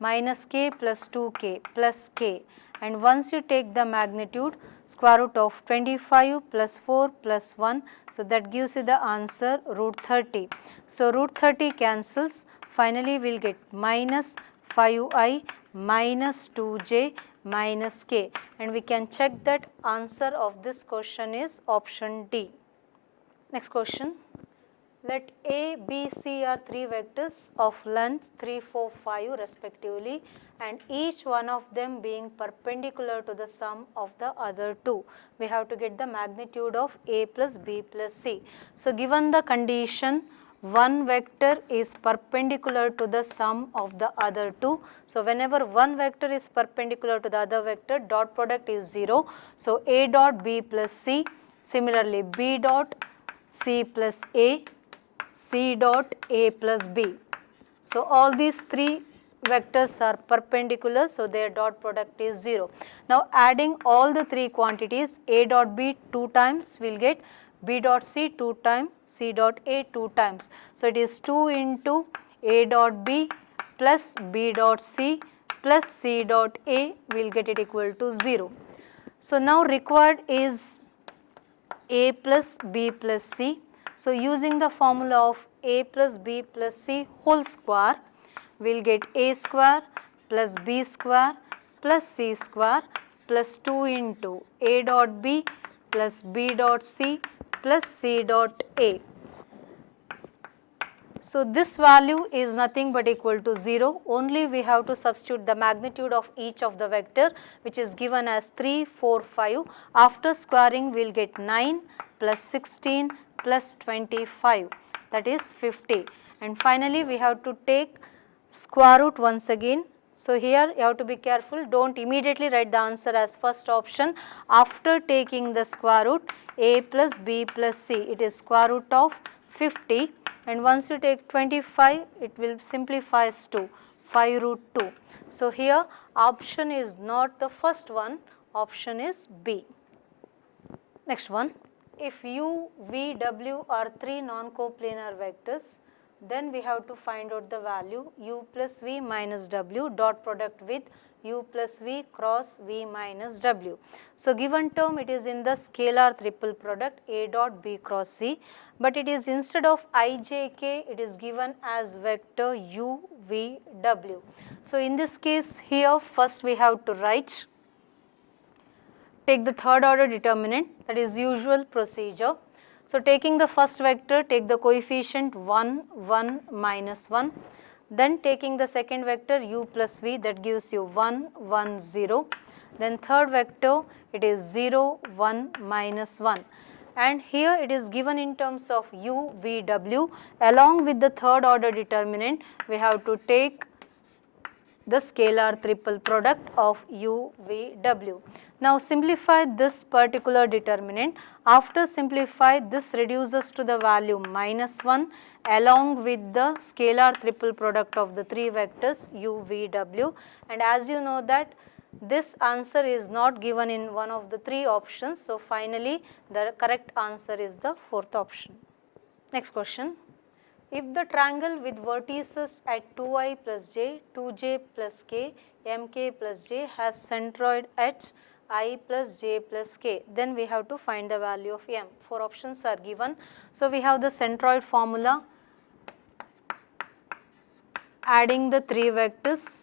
minus k plus 2k plus k, and once you take the magnitude, square root of 25 plus 4 plus 1, so that gives you the answer root 30. So, root 30 cancels, finally we will get minus 5i minus 2j minus k, and we can check that answer of this question is option D. Next question. Let A, B, C are three vectors of length 3, 4, 5 respectively, and each one of them being perpendicular to the sum of the other two. We have to get the magnitude of A plus B plus C. So, given the condition, one vector is perpendicular to the sum of the other two. So, whenever one vector is perpendicular to the other vector, dot product is 0. So, A dot B plus C, similarly B dot C plus A, C dot A plus B. So, all these three vectors are perpendicular, so their dot product is 0. Now, adding all the three quantities, A dot B 2 times, we will get B dot C 2 times, C dot A 2 times. So, it is 2 into A dot B plus B dot C plus C dot A, we will get it equal to 0. So, now required is A plus B plus C. So, using the formula of A plus B plus C whole square, we will get A square plus B square plus C square plus 2 into A dot B plus B dot C plus C dot A. So, this value is nothing but equal to 0, only we have to substitute the magnitude of each of the vector, which is given as 3, 4, 5. After squaring, we will get 9 plus 16 plus 25, that is 50, and finally we have to take square root once again. So, here you have to be careful, do not immediately write the answer as first option. After taking the square root, A plus B plus C, it is square root of 50, and once you take 25, it will simplifies to 5 root 2. So, here option is not the first one, option is B. Next one. If U, V, W are three non-coplanar vectors, then we have to find out the value U plus V minus W dot product with U plus V cross V minus W. So, given term, it is in the scalar triple product A dot B cross C, but it is instead of I, J, K, it is given as vector U, V, W. So, in this case, here first we have to write, take the third order determinant, that is usual procedure. So, taking the first vector, take the coefficient 1, 1, minus 1, then taking the second vector U plus V, that gives you 1, 1, 0, then third vector, it is 0, 1, minus 1, and here it is given in terms of U, V, W. Along with the third order determinant, we have to take the scalar triple product of U, V, W. Now, simplify this particular determinant. After simplify, this reduces to the value minus 1 along with the scalar triple product of the three vectors U, V, W, and as you know that this answer is not given in one of the three options. So, finally, the correct answer is the fourth option. Next question. If the triangle with vertices at 2i plus j, 2j plus k, mk plus j has centroid at I plus j plus k, then we have to find the value of m. Four options are given. So, we have the centroid formula, adding the three vectors,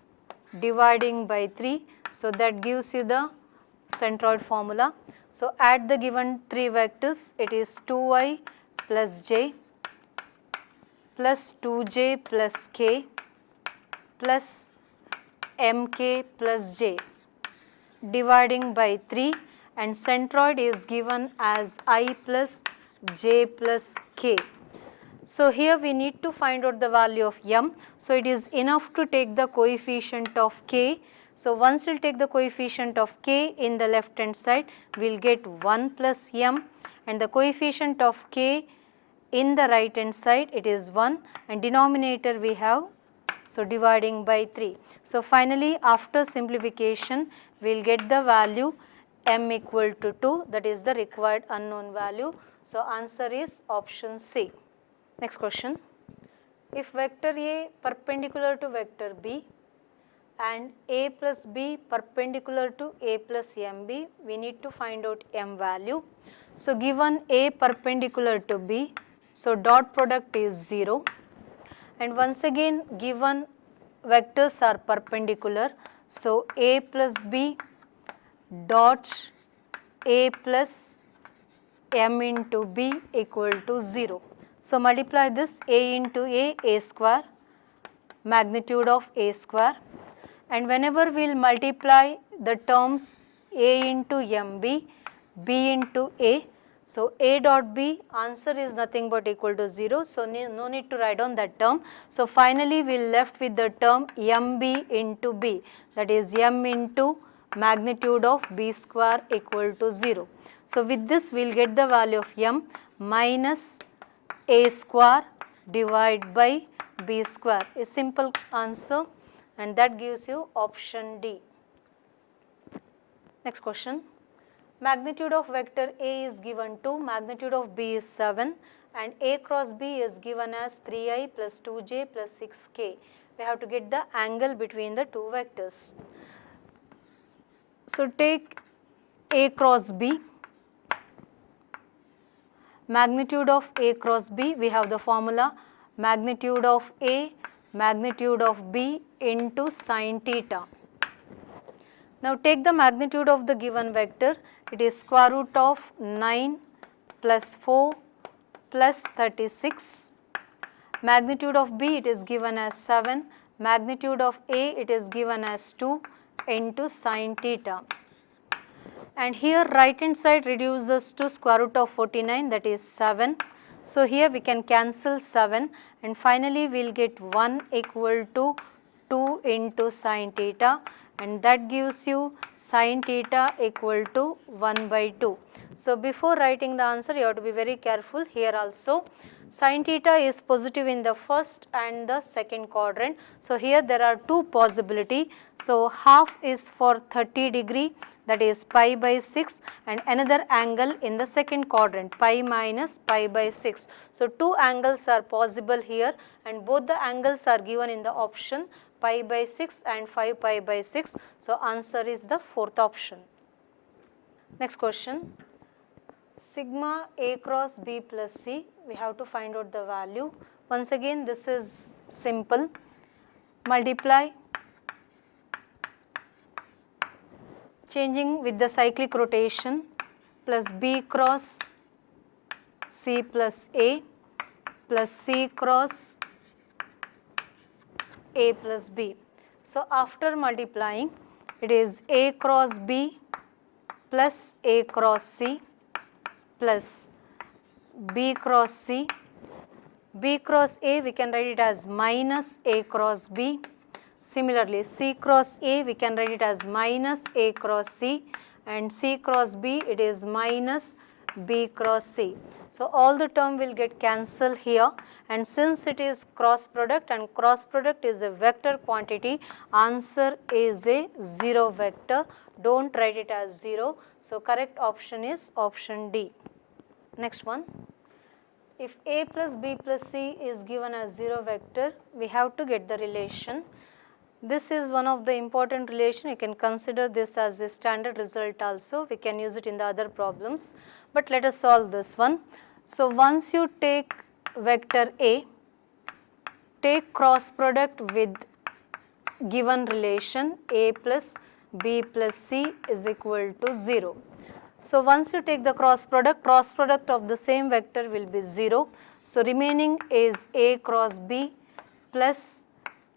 dividing by 3. So, that gives you the centroid formula. So, add the given three vectors, it is 2i plus j plus 2j plus k plus mk plus j, dividing by 3, and centroid is given as I plus j plus k. So here we need to find out the value of m. So it is enough to take the coefficient of k. So once we will take the coefficient of k in the left hand side, we will get 1 plus m, and the coefficient of k in the right hand side, it is 1, and denominator we have, so dividing by 3. So finally after simplification we will get the value m equal to 2, that is the required unknown value. So answer is option C. Next question. If vector A perpendicular to vector B and A plus B perpendicular to A plus MB, we need to find out m value. So given A perpendicular to B, so dot product is 0, and once again given vectors are perpendicular, so A plus B dot A plus m into b equal to 0. So multiply this a into a square, magnitude of a square, and whenever we will multiply the terms a into mb, b into a, so a dot b, answer is nothing but equal to 0, so no need to write down that term. So finally we will left with the term mb into b, that is m into magnitude of b square equal to 0. So with this we will get the value of m minus a square divided by b square, a simple answer, and that gives you option D. Next question. Magnitude of vector A is given 2, magnitude of B is 7, and A cross B is given as 3i plus 2j plus 6k. We have to get the angle between the two vectors. So take A cross B. Magnitude of A cross B, we have the formula magnitude of A, magnitude of B into sine theta. Now take the magnitude of the given vector, it is square root of 9 plus 4 plus 36. Magnitude of B, it is given as 7, magnitude of A, it is given as 2 into sine theta. And here right hand side reduces to square root of 49, that is 7. So here we can cancel 7, and finally we will get 1 equal to 2 into sine theta, and that gives you sine theta equal to 1 by 2. So before writing the answer you have to be very careful here also. Sine theta is positive in the first and the second quadrant. So here there are two possibility. So half is for 30 degree, that is pi by 6, and another angle in the second quadrant pi minus pi by 6. So two angles are possible here, and both the angles are given in the option pi by 6 and 5 pi by 6. So answer is the fourth option. Next question. Sigma A cross B plus C, we have to find out the value. Once again this is simple. Multiply, changing with the cyclic rotation, plus B cross C plus A plus C cross A plus B. So after multiplying, it is A cross B plus A cross C plus B cross C. B cross A we can write it as minus A cross B. Similarly, C cross A we can write it as minus A cross C, and C cross B it is minus B cross C. So all the term will get cancelled here, and since it is cross product and cross product is a vector quantity, answer is a 0 vector. Don't write it as 0. So correct option is option D. Next one. If A plus B plus C is given as 0 vector, we have to get the relation. This is one of the important relation. You can consider this as a standard result also. We can use it in the other problems. But let us solve this one. So once you take vector A, take cross product with given relation A plus B plus C is equal to 0. So once you take the cross product of the same vector will be 0. So remaining is A cross B plus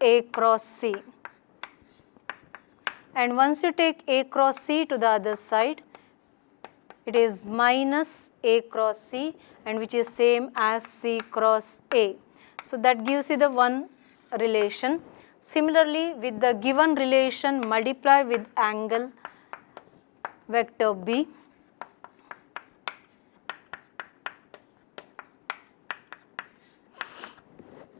A cross C. And once you take A cross C to the other side, it is minus A cross C, and which is same as C cross A. So that gives you the one relation. Similarly, with the given relation, multiply with angle vector B.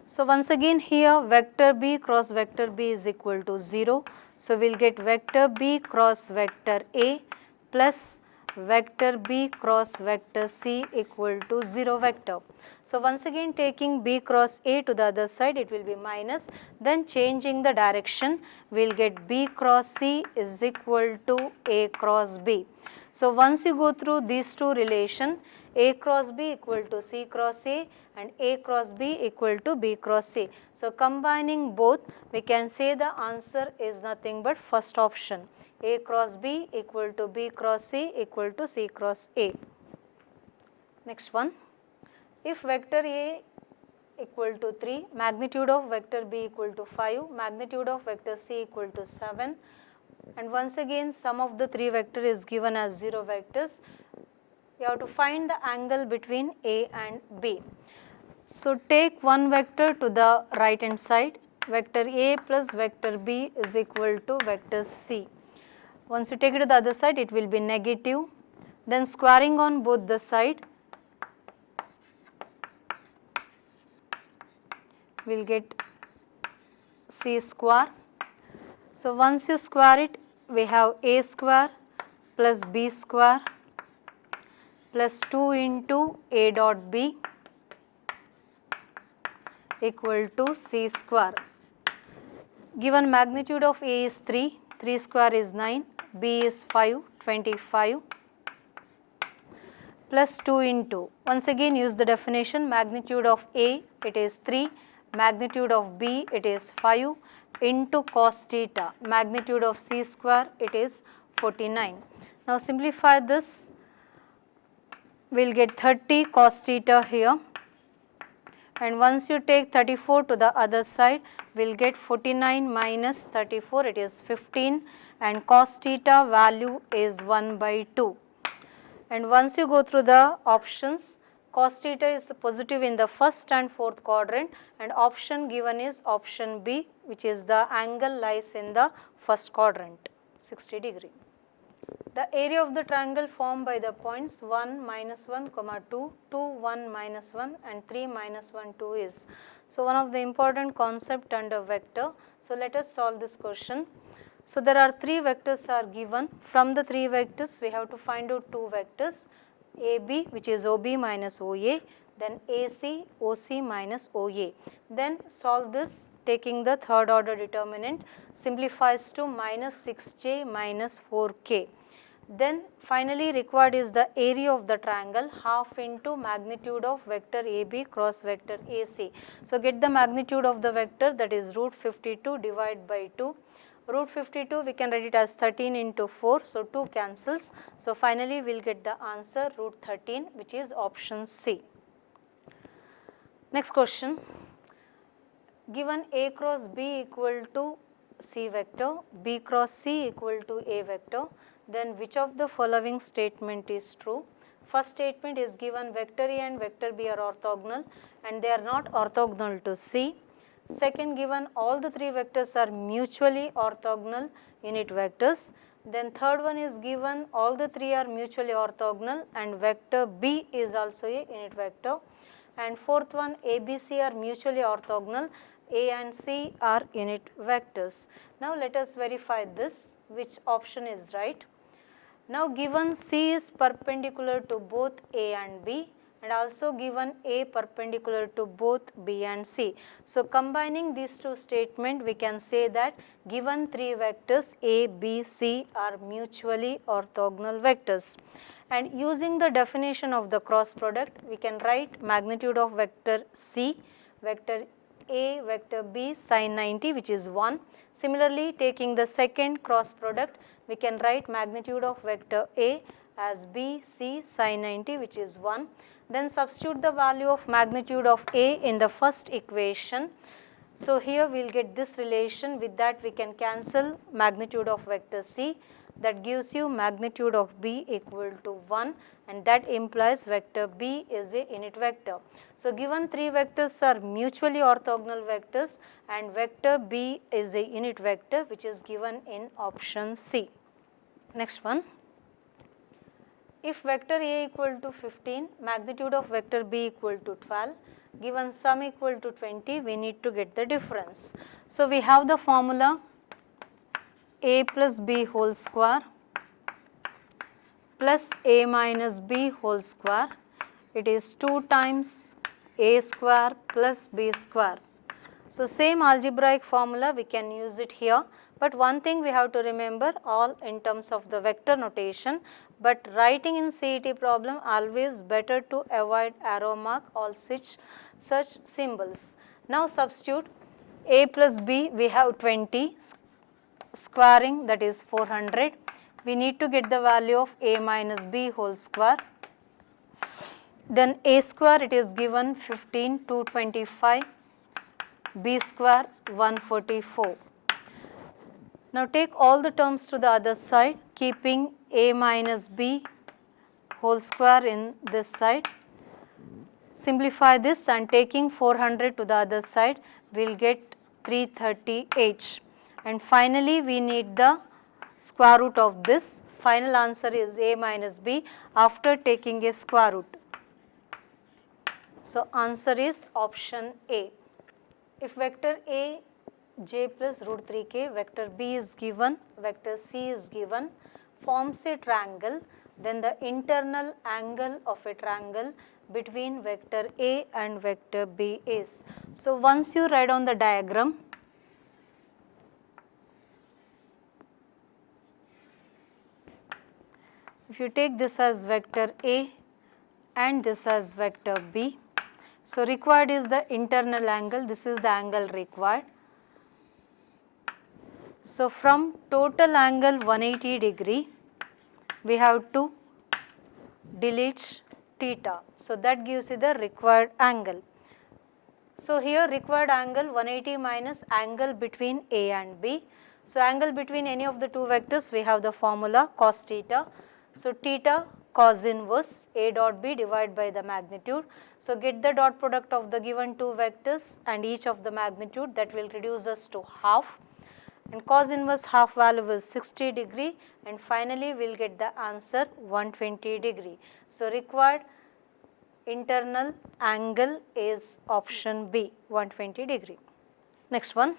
So once again here vector B cross vector B is equal to 0. So we will get vector B cross vector A plus vector B cross vector C equal to 0 vector. So once again taking B cross A to the other side, it will be minus, then changing the direction we will get B cross C is equal to A cross B. So once you go through these two relation, A cross B equal to C cross A and A cross B equal to B cross C. So combining both, we can say the answer is nothing but first option, A cross B equal to B cross C equal to C cross A. Next one, if vector A equal to 3, magnitude of vector B equal to 5, magnitude of vector C equal to 7, and once again sum of the three vector is given as 0 vectors, you have to find the angle between A and B. So take one vector to the right hand side, vector A plus vector B is equal to vector C. Once you take it to the other side, it will be negative, then squaring on both the side, we will get C square. So once you square it, we have A square plus B square plus 2 into A dot B equal to C square. Given magnitude of A is 3, 3 square is 9, B is 5, 25 plus 2 into, once again use the definition, magnitude of A it is 3, magnitude of B it is 5 into cos theta, magnitude of C square it is 49. Now simplify this, we will get 30 cos theta here, and once you take 34 to the other side, we will get 49 minus 34, it is 15, and cos theta value is 1 by 2. And once you go through the options, cos theta is positive in the first and fourth quadrant, and option given is option B, which is the angle lies in the first quadrant, 60 degree. The area of the triangle formed by the points 1, minus 1, 2, 2, 1, minus 1 and 3, minus 1, 2 is. So one of the important concept under vector. So let us solve this question. So there are three vectors are given. From the three vectors, we have to find out two vectors, AB which is OB minus OA, then AC, OC minus OA. Then solve this taking the third order determinant, simplifies to minus 6j minus 4k. Then finally required is the area of the triangle, half into magnitude of vector AB cross vector AC. So get the magnitude of the vector, that is root 52 divided by 2. Root 52 we can write it as 13 into 4, so 2 cancels. So finally we will get the answer root 13, which is option C. Next question, given A cross B equal to C vector, B cross C equal to A vector, then which of the following statement is true? First statement is given vector A and vector B are orthogonal and they are not orthogonal to C. Second, given all the three vectors are mutually orthogonal unit vectors. Then third one is given all the three are mutually orthogonal and vector B is also a unit vector. And fourth one, A, B, C are mutually orthogonal, A and C are unit vectors. Now let us verify this, which option is right. Now given C is perpendicular to both A and B, and also given A perpendicular to both B and C. So combining these two statements, we can say that given three vectors A, B, C are mutually orthogonal vectors. And using the definition of the cross product, we can write magnitude of vector C, vector A, vector B sin 90, which is 1. Similarly, taking the second cross product, we can write magnitude of vector A as B, C sin 90, which is 1. Then substitute the value of magnitude of A in the first equation. So here we will get this relation, with that we can cancel magnitude of vector C. that gives you magnitude of B equal to 1, and that implies vector B is a unit vector. So, given 3 vectors are mutually orthogonal vectors and vector B is a unit vector, which is given in option C. Next one. If vector A equal to 15, magnitude of vector B equal to 12, given sum equal to 20, we need to get the difference. So, we have the formula A plus B whole square plus A minus B whole square. It is 2 times A square plus B square. So, same algebraic formula we can use it here, but one thing we have to remember, all in terms of the vector notation, but writing in CET problem always better to avoid arrow mark or such symbols. Now, substitute A plus B, we have 20, squaring, that is 400. We need to get the value of A minus B whole square. Then A square, it is given 15, 225. B square 144. Now take all the terms to the other side, keeping A minus B whole square in this side. Simplify this and taking 400 to the other side, we will get 330H. And finally, we need the square root of this. Final answer is A minus B after taking a square root. So answer is option A. If vector A j plus root 3k, vector B is given, vector C is given, forms a triangle, then the internal angle of a triangle between vector A and vector B is. So once you write on the diagram, if you take this as vector A and this as vector B, so required is the internal angle, this is the angle required. So from total angle 180 degree, we have to delete theta. So that gives you the required angle. So here required angle 180 minus angle between A and B. So angle between any of the two vectors, we have the formula cos theta. So theta cos inverse A dot B divided by the magnitude. So get the dot product of the given two vectors and each of the magnitude, that will reduce us to half. And cos inverse half value is 60 degree, and finally we will get the answer 120 degree. So required internal angle is option B, 120 degree. Next one.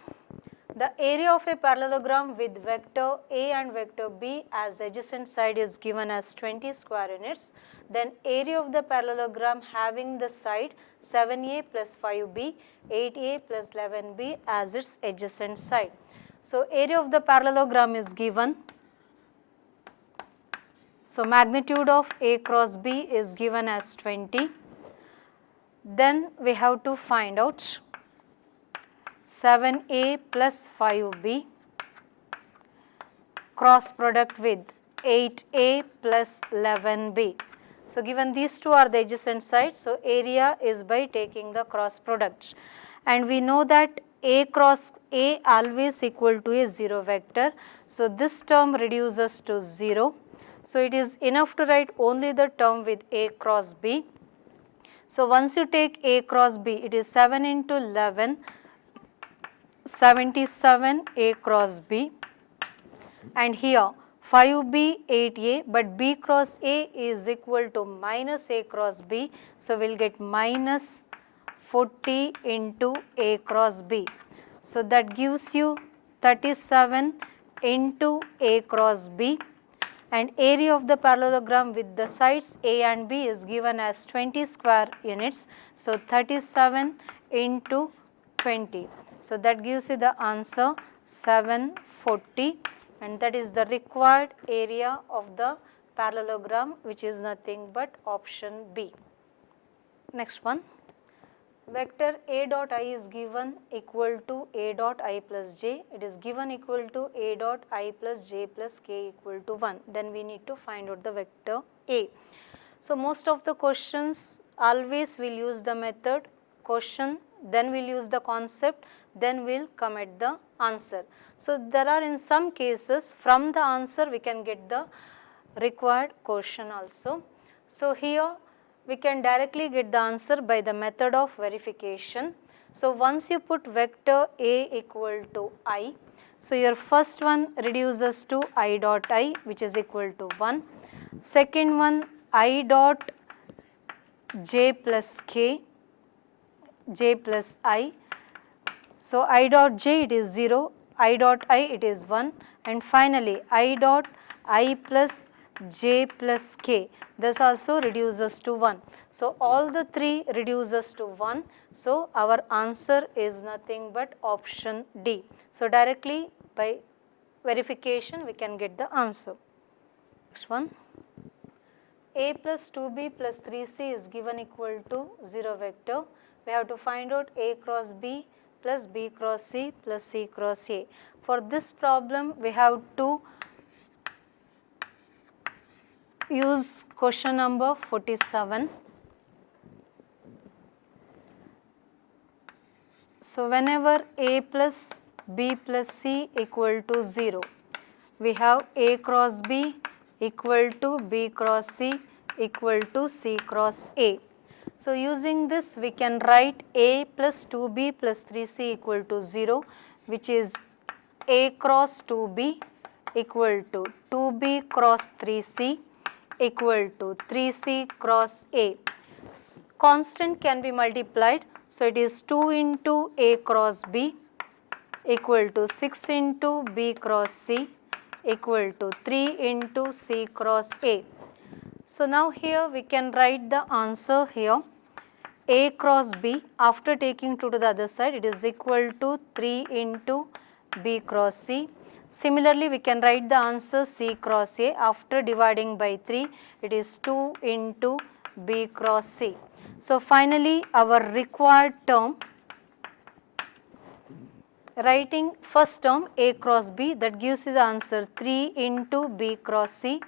The area of a parallelogram with vector A and vector B as adjacent side is given as 20 square units. Then area of the parallelogram having the side 7A plus 5B, 8A plus 11B as its adjacent side. So area of the parallelogram is given. So magnitude of A cross B is given as 20. Then we have to find out 7A plus 5B cross product with 8A plus 11B. So given these two are the adjacent sides, so area is by taking the cross product. And we know that A cross A always equal to a 0 vector. So this term reduces to 0. So it is enough to write only the term with A cross B. So once you take A cross B, it is 7 into 11, 77 A cross B, and here 5B 8A, but B cross A is equal to minus A cross B. So we will get minus 40 into A cross B. So that gives you 37 into A cross B, and area of the parallelogram with the sides A and B is given as 20 square units. So 37 into 20. So that gives you the answer 740, and that is the required area of the parallelogram, which is nothing but option B. Next one. Vector A dot I is given equal to A dot I plus j. It is given equal to A dot I plus j plus k equal to 1. Then we need to find out the vector A. So most of the questions always will use the method question, then we will use the concept, then we will come at the answer. So there are in some cases from the answer we can get the required question also. So here we can directly get the answer by the method of verification. So once you put vector A equal to I, so your first one reduces to I dot I, which is equal to 1. Second one I dot j plus k, j plus I. So I dot j it is 0, I dot I it is 1, and finally I dot I plus j plus k, this also reduces to 1. So all the three reduces to 1. So our answer is nothing but option D. So directly by verification we can get the answer. Next one, A plus 2B plus 3C is given equal to 0 vector. We have to find out A cross B plus B cross C plus C cross A. For this problem we have to use question number 47. So whenever A plus B plus C equal to 0, we have A cross B equal to B cross C equal to C cross A. So using this we can write A plus 2B plus 3C equal to 0, which is A cross 2B equal to 2B cross 3C equal to 3C cross A. Constant can be multiplied, so it is 2 into A cross B equal to 6 into B cross C equal to 3 into C cross A. So now here we can write the answer here. A cross B, after taking 2 to the other side, it is equal to 3 into B cross C. Similarly, we can write the answer C cross A, after dividing by 3, it is 2 into B cross C. So finally our required term, writing first term A cross B, that gives you the answer 3 into B cross C.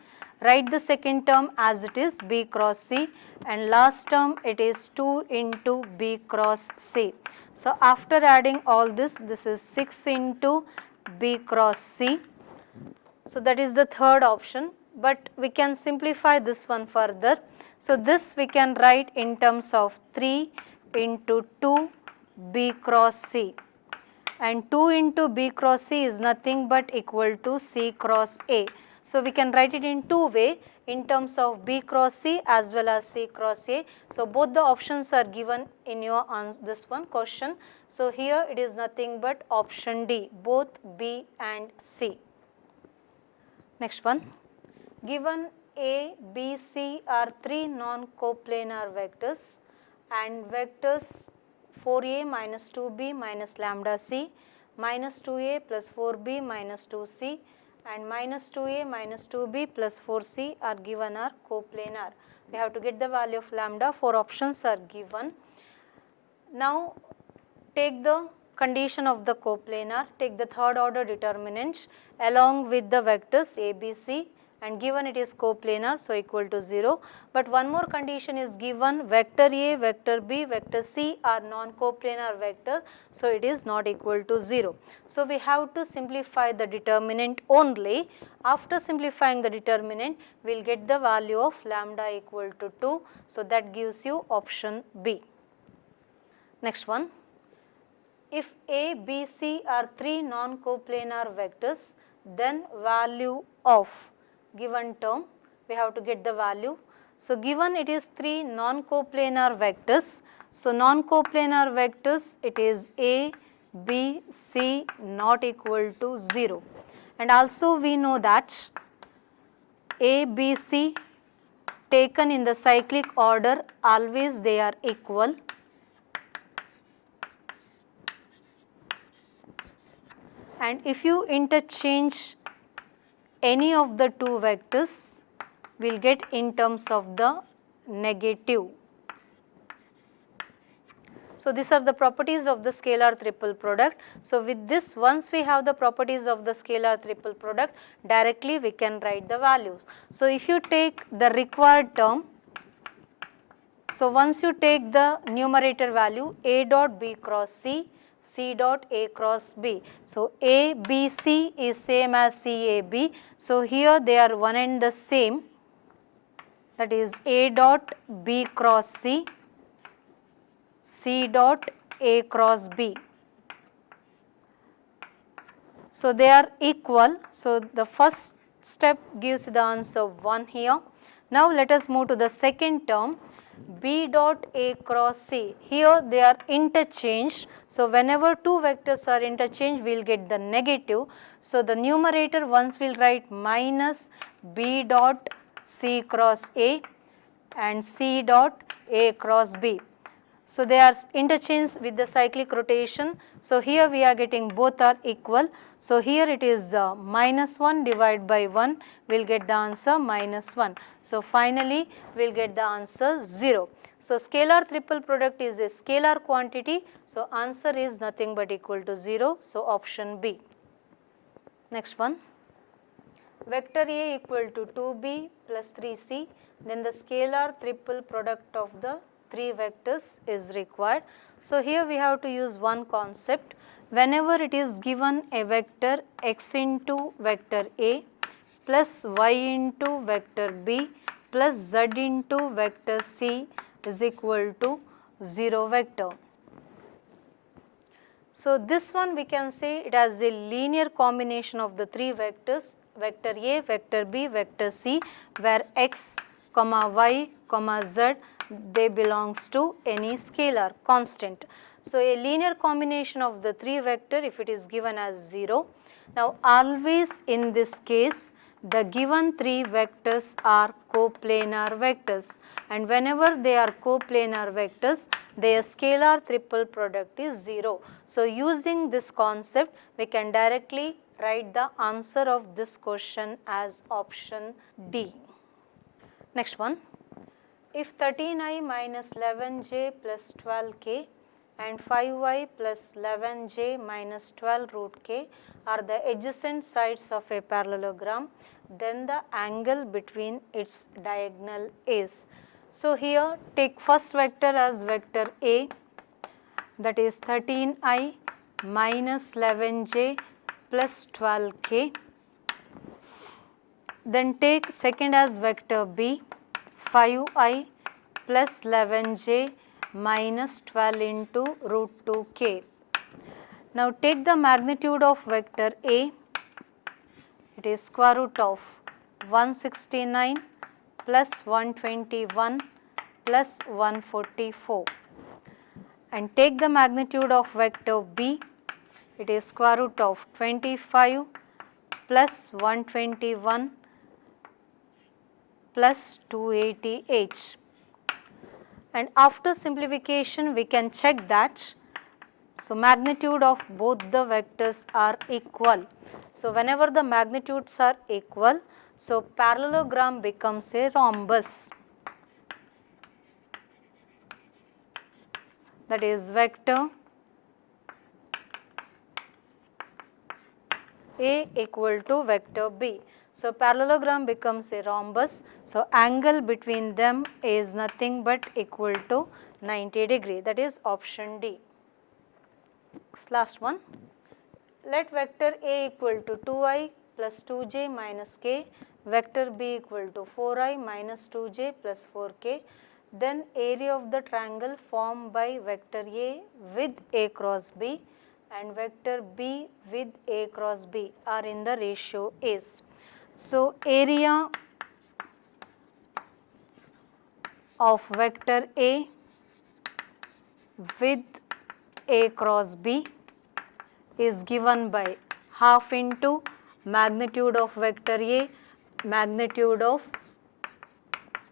Write the second term as it is B cross C, and last term it is 2 into B cross C. So after adding all this, this is 6 into B cross C. So that is the third option, but we can simplify this one further. So this we can write in terms of 3 into 2 B cross C, and 2 into B cross C is nothing but equal to C cross A. So we can write it in two ways, in terms of B cross C as well as C cross A. So both the options are given in your this one question. So here it is nothing but option D, both B and C. Next one, given A, B, C are three non-coplanar vectors, and vectors 4A minus 2B minus lambda C, minus 2A plus 4B minus 2C, and minus 2A minus 2B plus 4C are given are coplanar. We have to get the value of lambda. 4 options are given. Now take the condition of the coplanar, take the third order determinant along with the vectors A, B, C, and given it is coplanar, so equal to 0. But one more condition is given, vector A, vector B, vector C are non-coplanar vector, so it is not equal to 0. So we have to simplify the determinant only. After simplifying the determinant, we will get the value of lambda equal to 2. So that gives you option B. Next one, if A, B, C are three non-coplanar vectors, then value of given term, we have to get the value. So given it is three non-coplanar vectors, so non-coplanar vectors it is A, B, C not equal to 0, and also we know that A, B, C taken in the cyclic order always they are equal, and if you interchange any of the two vectors, we will get in terms of the negative. So these are the properties of the scalar triple product. So with this, once we have the properties of the scalar triple product, directly we can write the values. So if you take the required term, so once you take the numerator value A dot B cross C, C dot A cross B. So A, B, C is same as C, A, B. So here they are one and the same, that is A dot B cross C, C dot A cross B. So they are equal. So the first step gives the answer 1 here. Now let us move to the second term, B dot A cross C. Here they are interchanged. So whenever two vectors are interchanged, we will get the negative. So the numerator once we will write minus B dot C cross A and C dot A cross B. So they are interchanged with the cyclic rotation. So here we are getting both are equal. So here it is minus 1 divided by 1, we will get the answer minus 1. So finally we will get the answer 0. So scalar triple product is a scalar quantity. So answer is nothing but equal to 0. So option B. Next one. Vector A equal to 2B plus 3C, then the scalar triple product of the three vectors is required. So here we have to use one concept. Whenever it is given a vector x into vector A plus y into vector B plus z into vector C is equal to 0 vector. So this one we can say it has a linear combination of the three vectors, vector A, vector B, vector C, where x, y, z they belongs to any scalar constant. So a linear combination of the three vector if it is given as 0. Now always in this case the given three vectors are coplanar vectors, and whenever they are coplanar vectors their scalar triple product is 0. So using this concept we can directly write the answer of this question as option D. Next one. If 13i minus 11j plus 12k and 5y plus 11j minus 12 root k are the adjacent sides of a parallelogram, then the angle between its diagonal is. So here take first vector as vector A, that is 13i minus 11j plus 12k. Then take second as vector B, 5i plus 11j minus 12 into root 2k. Now take the magnitude of vector A, it is square root of 169 plus 121 plus 144, and take the magnitude of vector B, it is square root of 25 plus 121 plus 288, and after simplification we can check that. So magnitude of both the vectors are equal. So whenever the magnitudes are equal, so parallelogram becomes a rhombus, that is vector A equal to vector B. So parallelogram becomes a rhombus. So angle between them is nothing but equal to 90 degree, that is option D. Last one. Let vector A equal to 2i plus 2j minus k, vector B equal to 4i minus 2j plus 4k. Then area of the triangle formed by vector A with A cross B and vector B with A cross B are in the ratio is. So area of vector A with A cross B is given by half into magnitude of vector A, magnitude of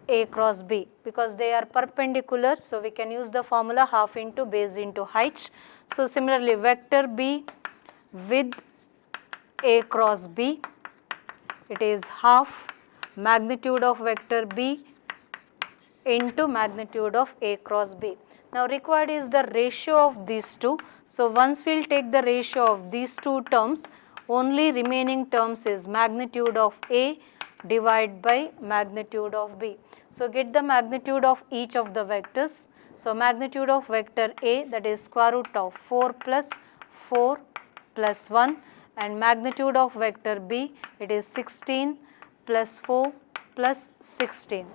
A cross B, because they are perpendicular. So we can use the formula half into base into height. So similarly vector B with A cross B, it is half magnitude of vector B into magnitude of A cross B. Now required is the ratio of these two. So once we will take the ratio of these two terms, only remaining terms is magnitude of A divided by magnitude of B. So get the magnitude of each of the vectors. So magnitude of vector A, that is square root of 4 plus 4 plus 1, and magnitude of vector B, it is 16 plus 4 plus 16.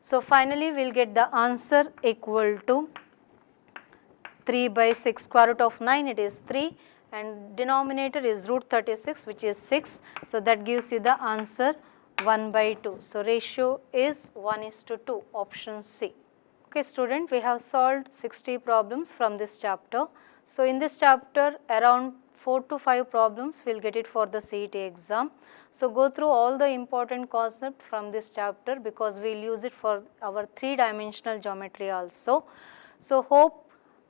So finally we will get the answer equal to 3 by 6, square root of 9 it is 3, and denominator is root 36, which is 6. So that gives you the answer 1 by 2. So ratio is 1:2, option C. Okay student, we have solved 60 problems from this chapter. So in this chapter around 4 to 5 problems we will get it for the CET exam. So go through all the important concepts from this chapter, because we will use it for our 3-dimensional geometry also. So hope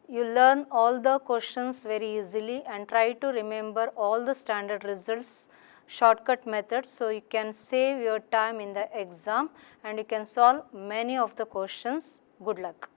you learn all the questions very easily and try to remember all the standard results shortcut methods, so you can save your time in the exam and you can solve many of the questions. Good luck.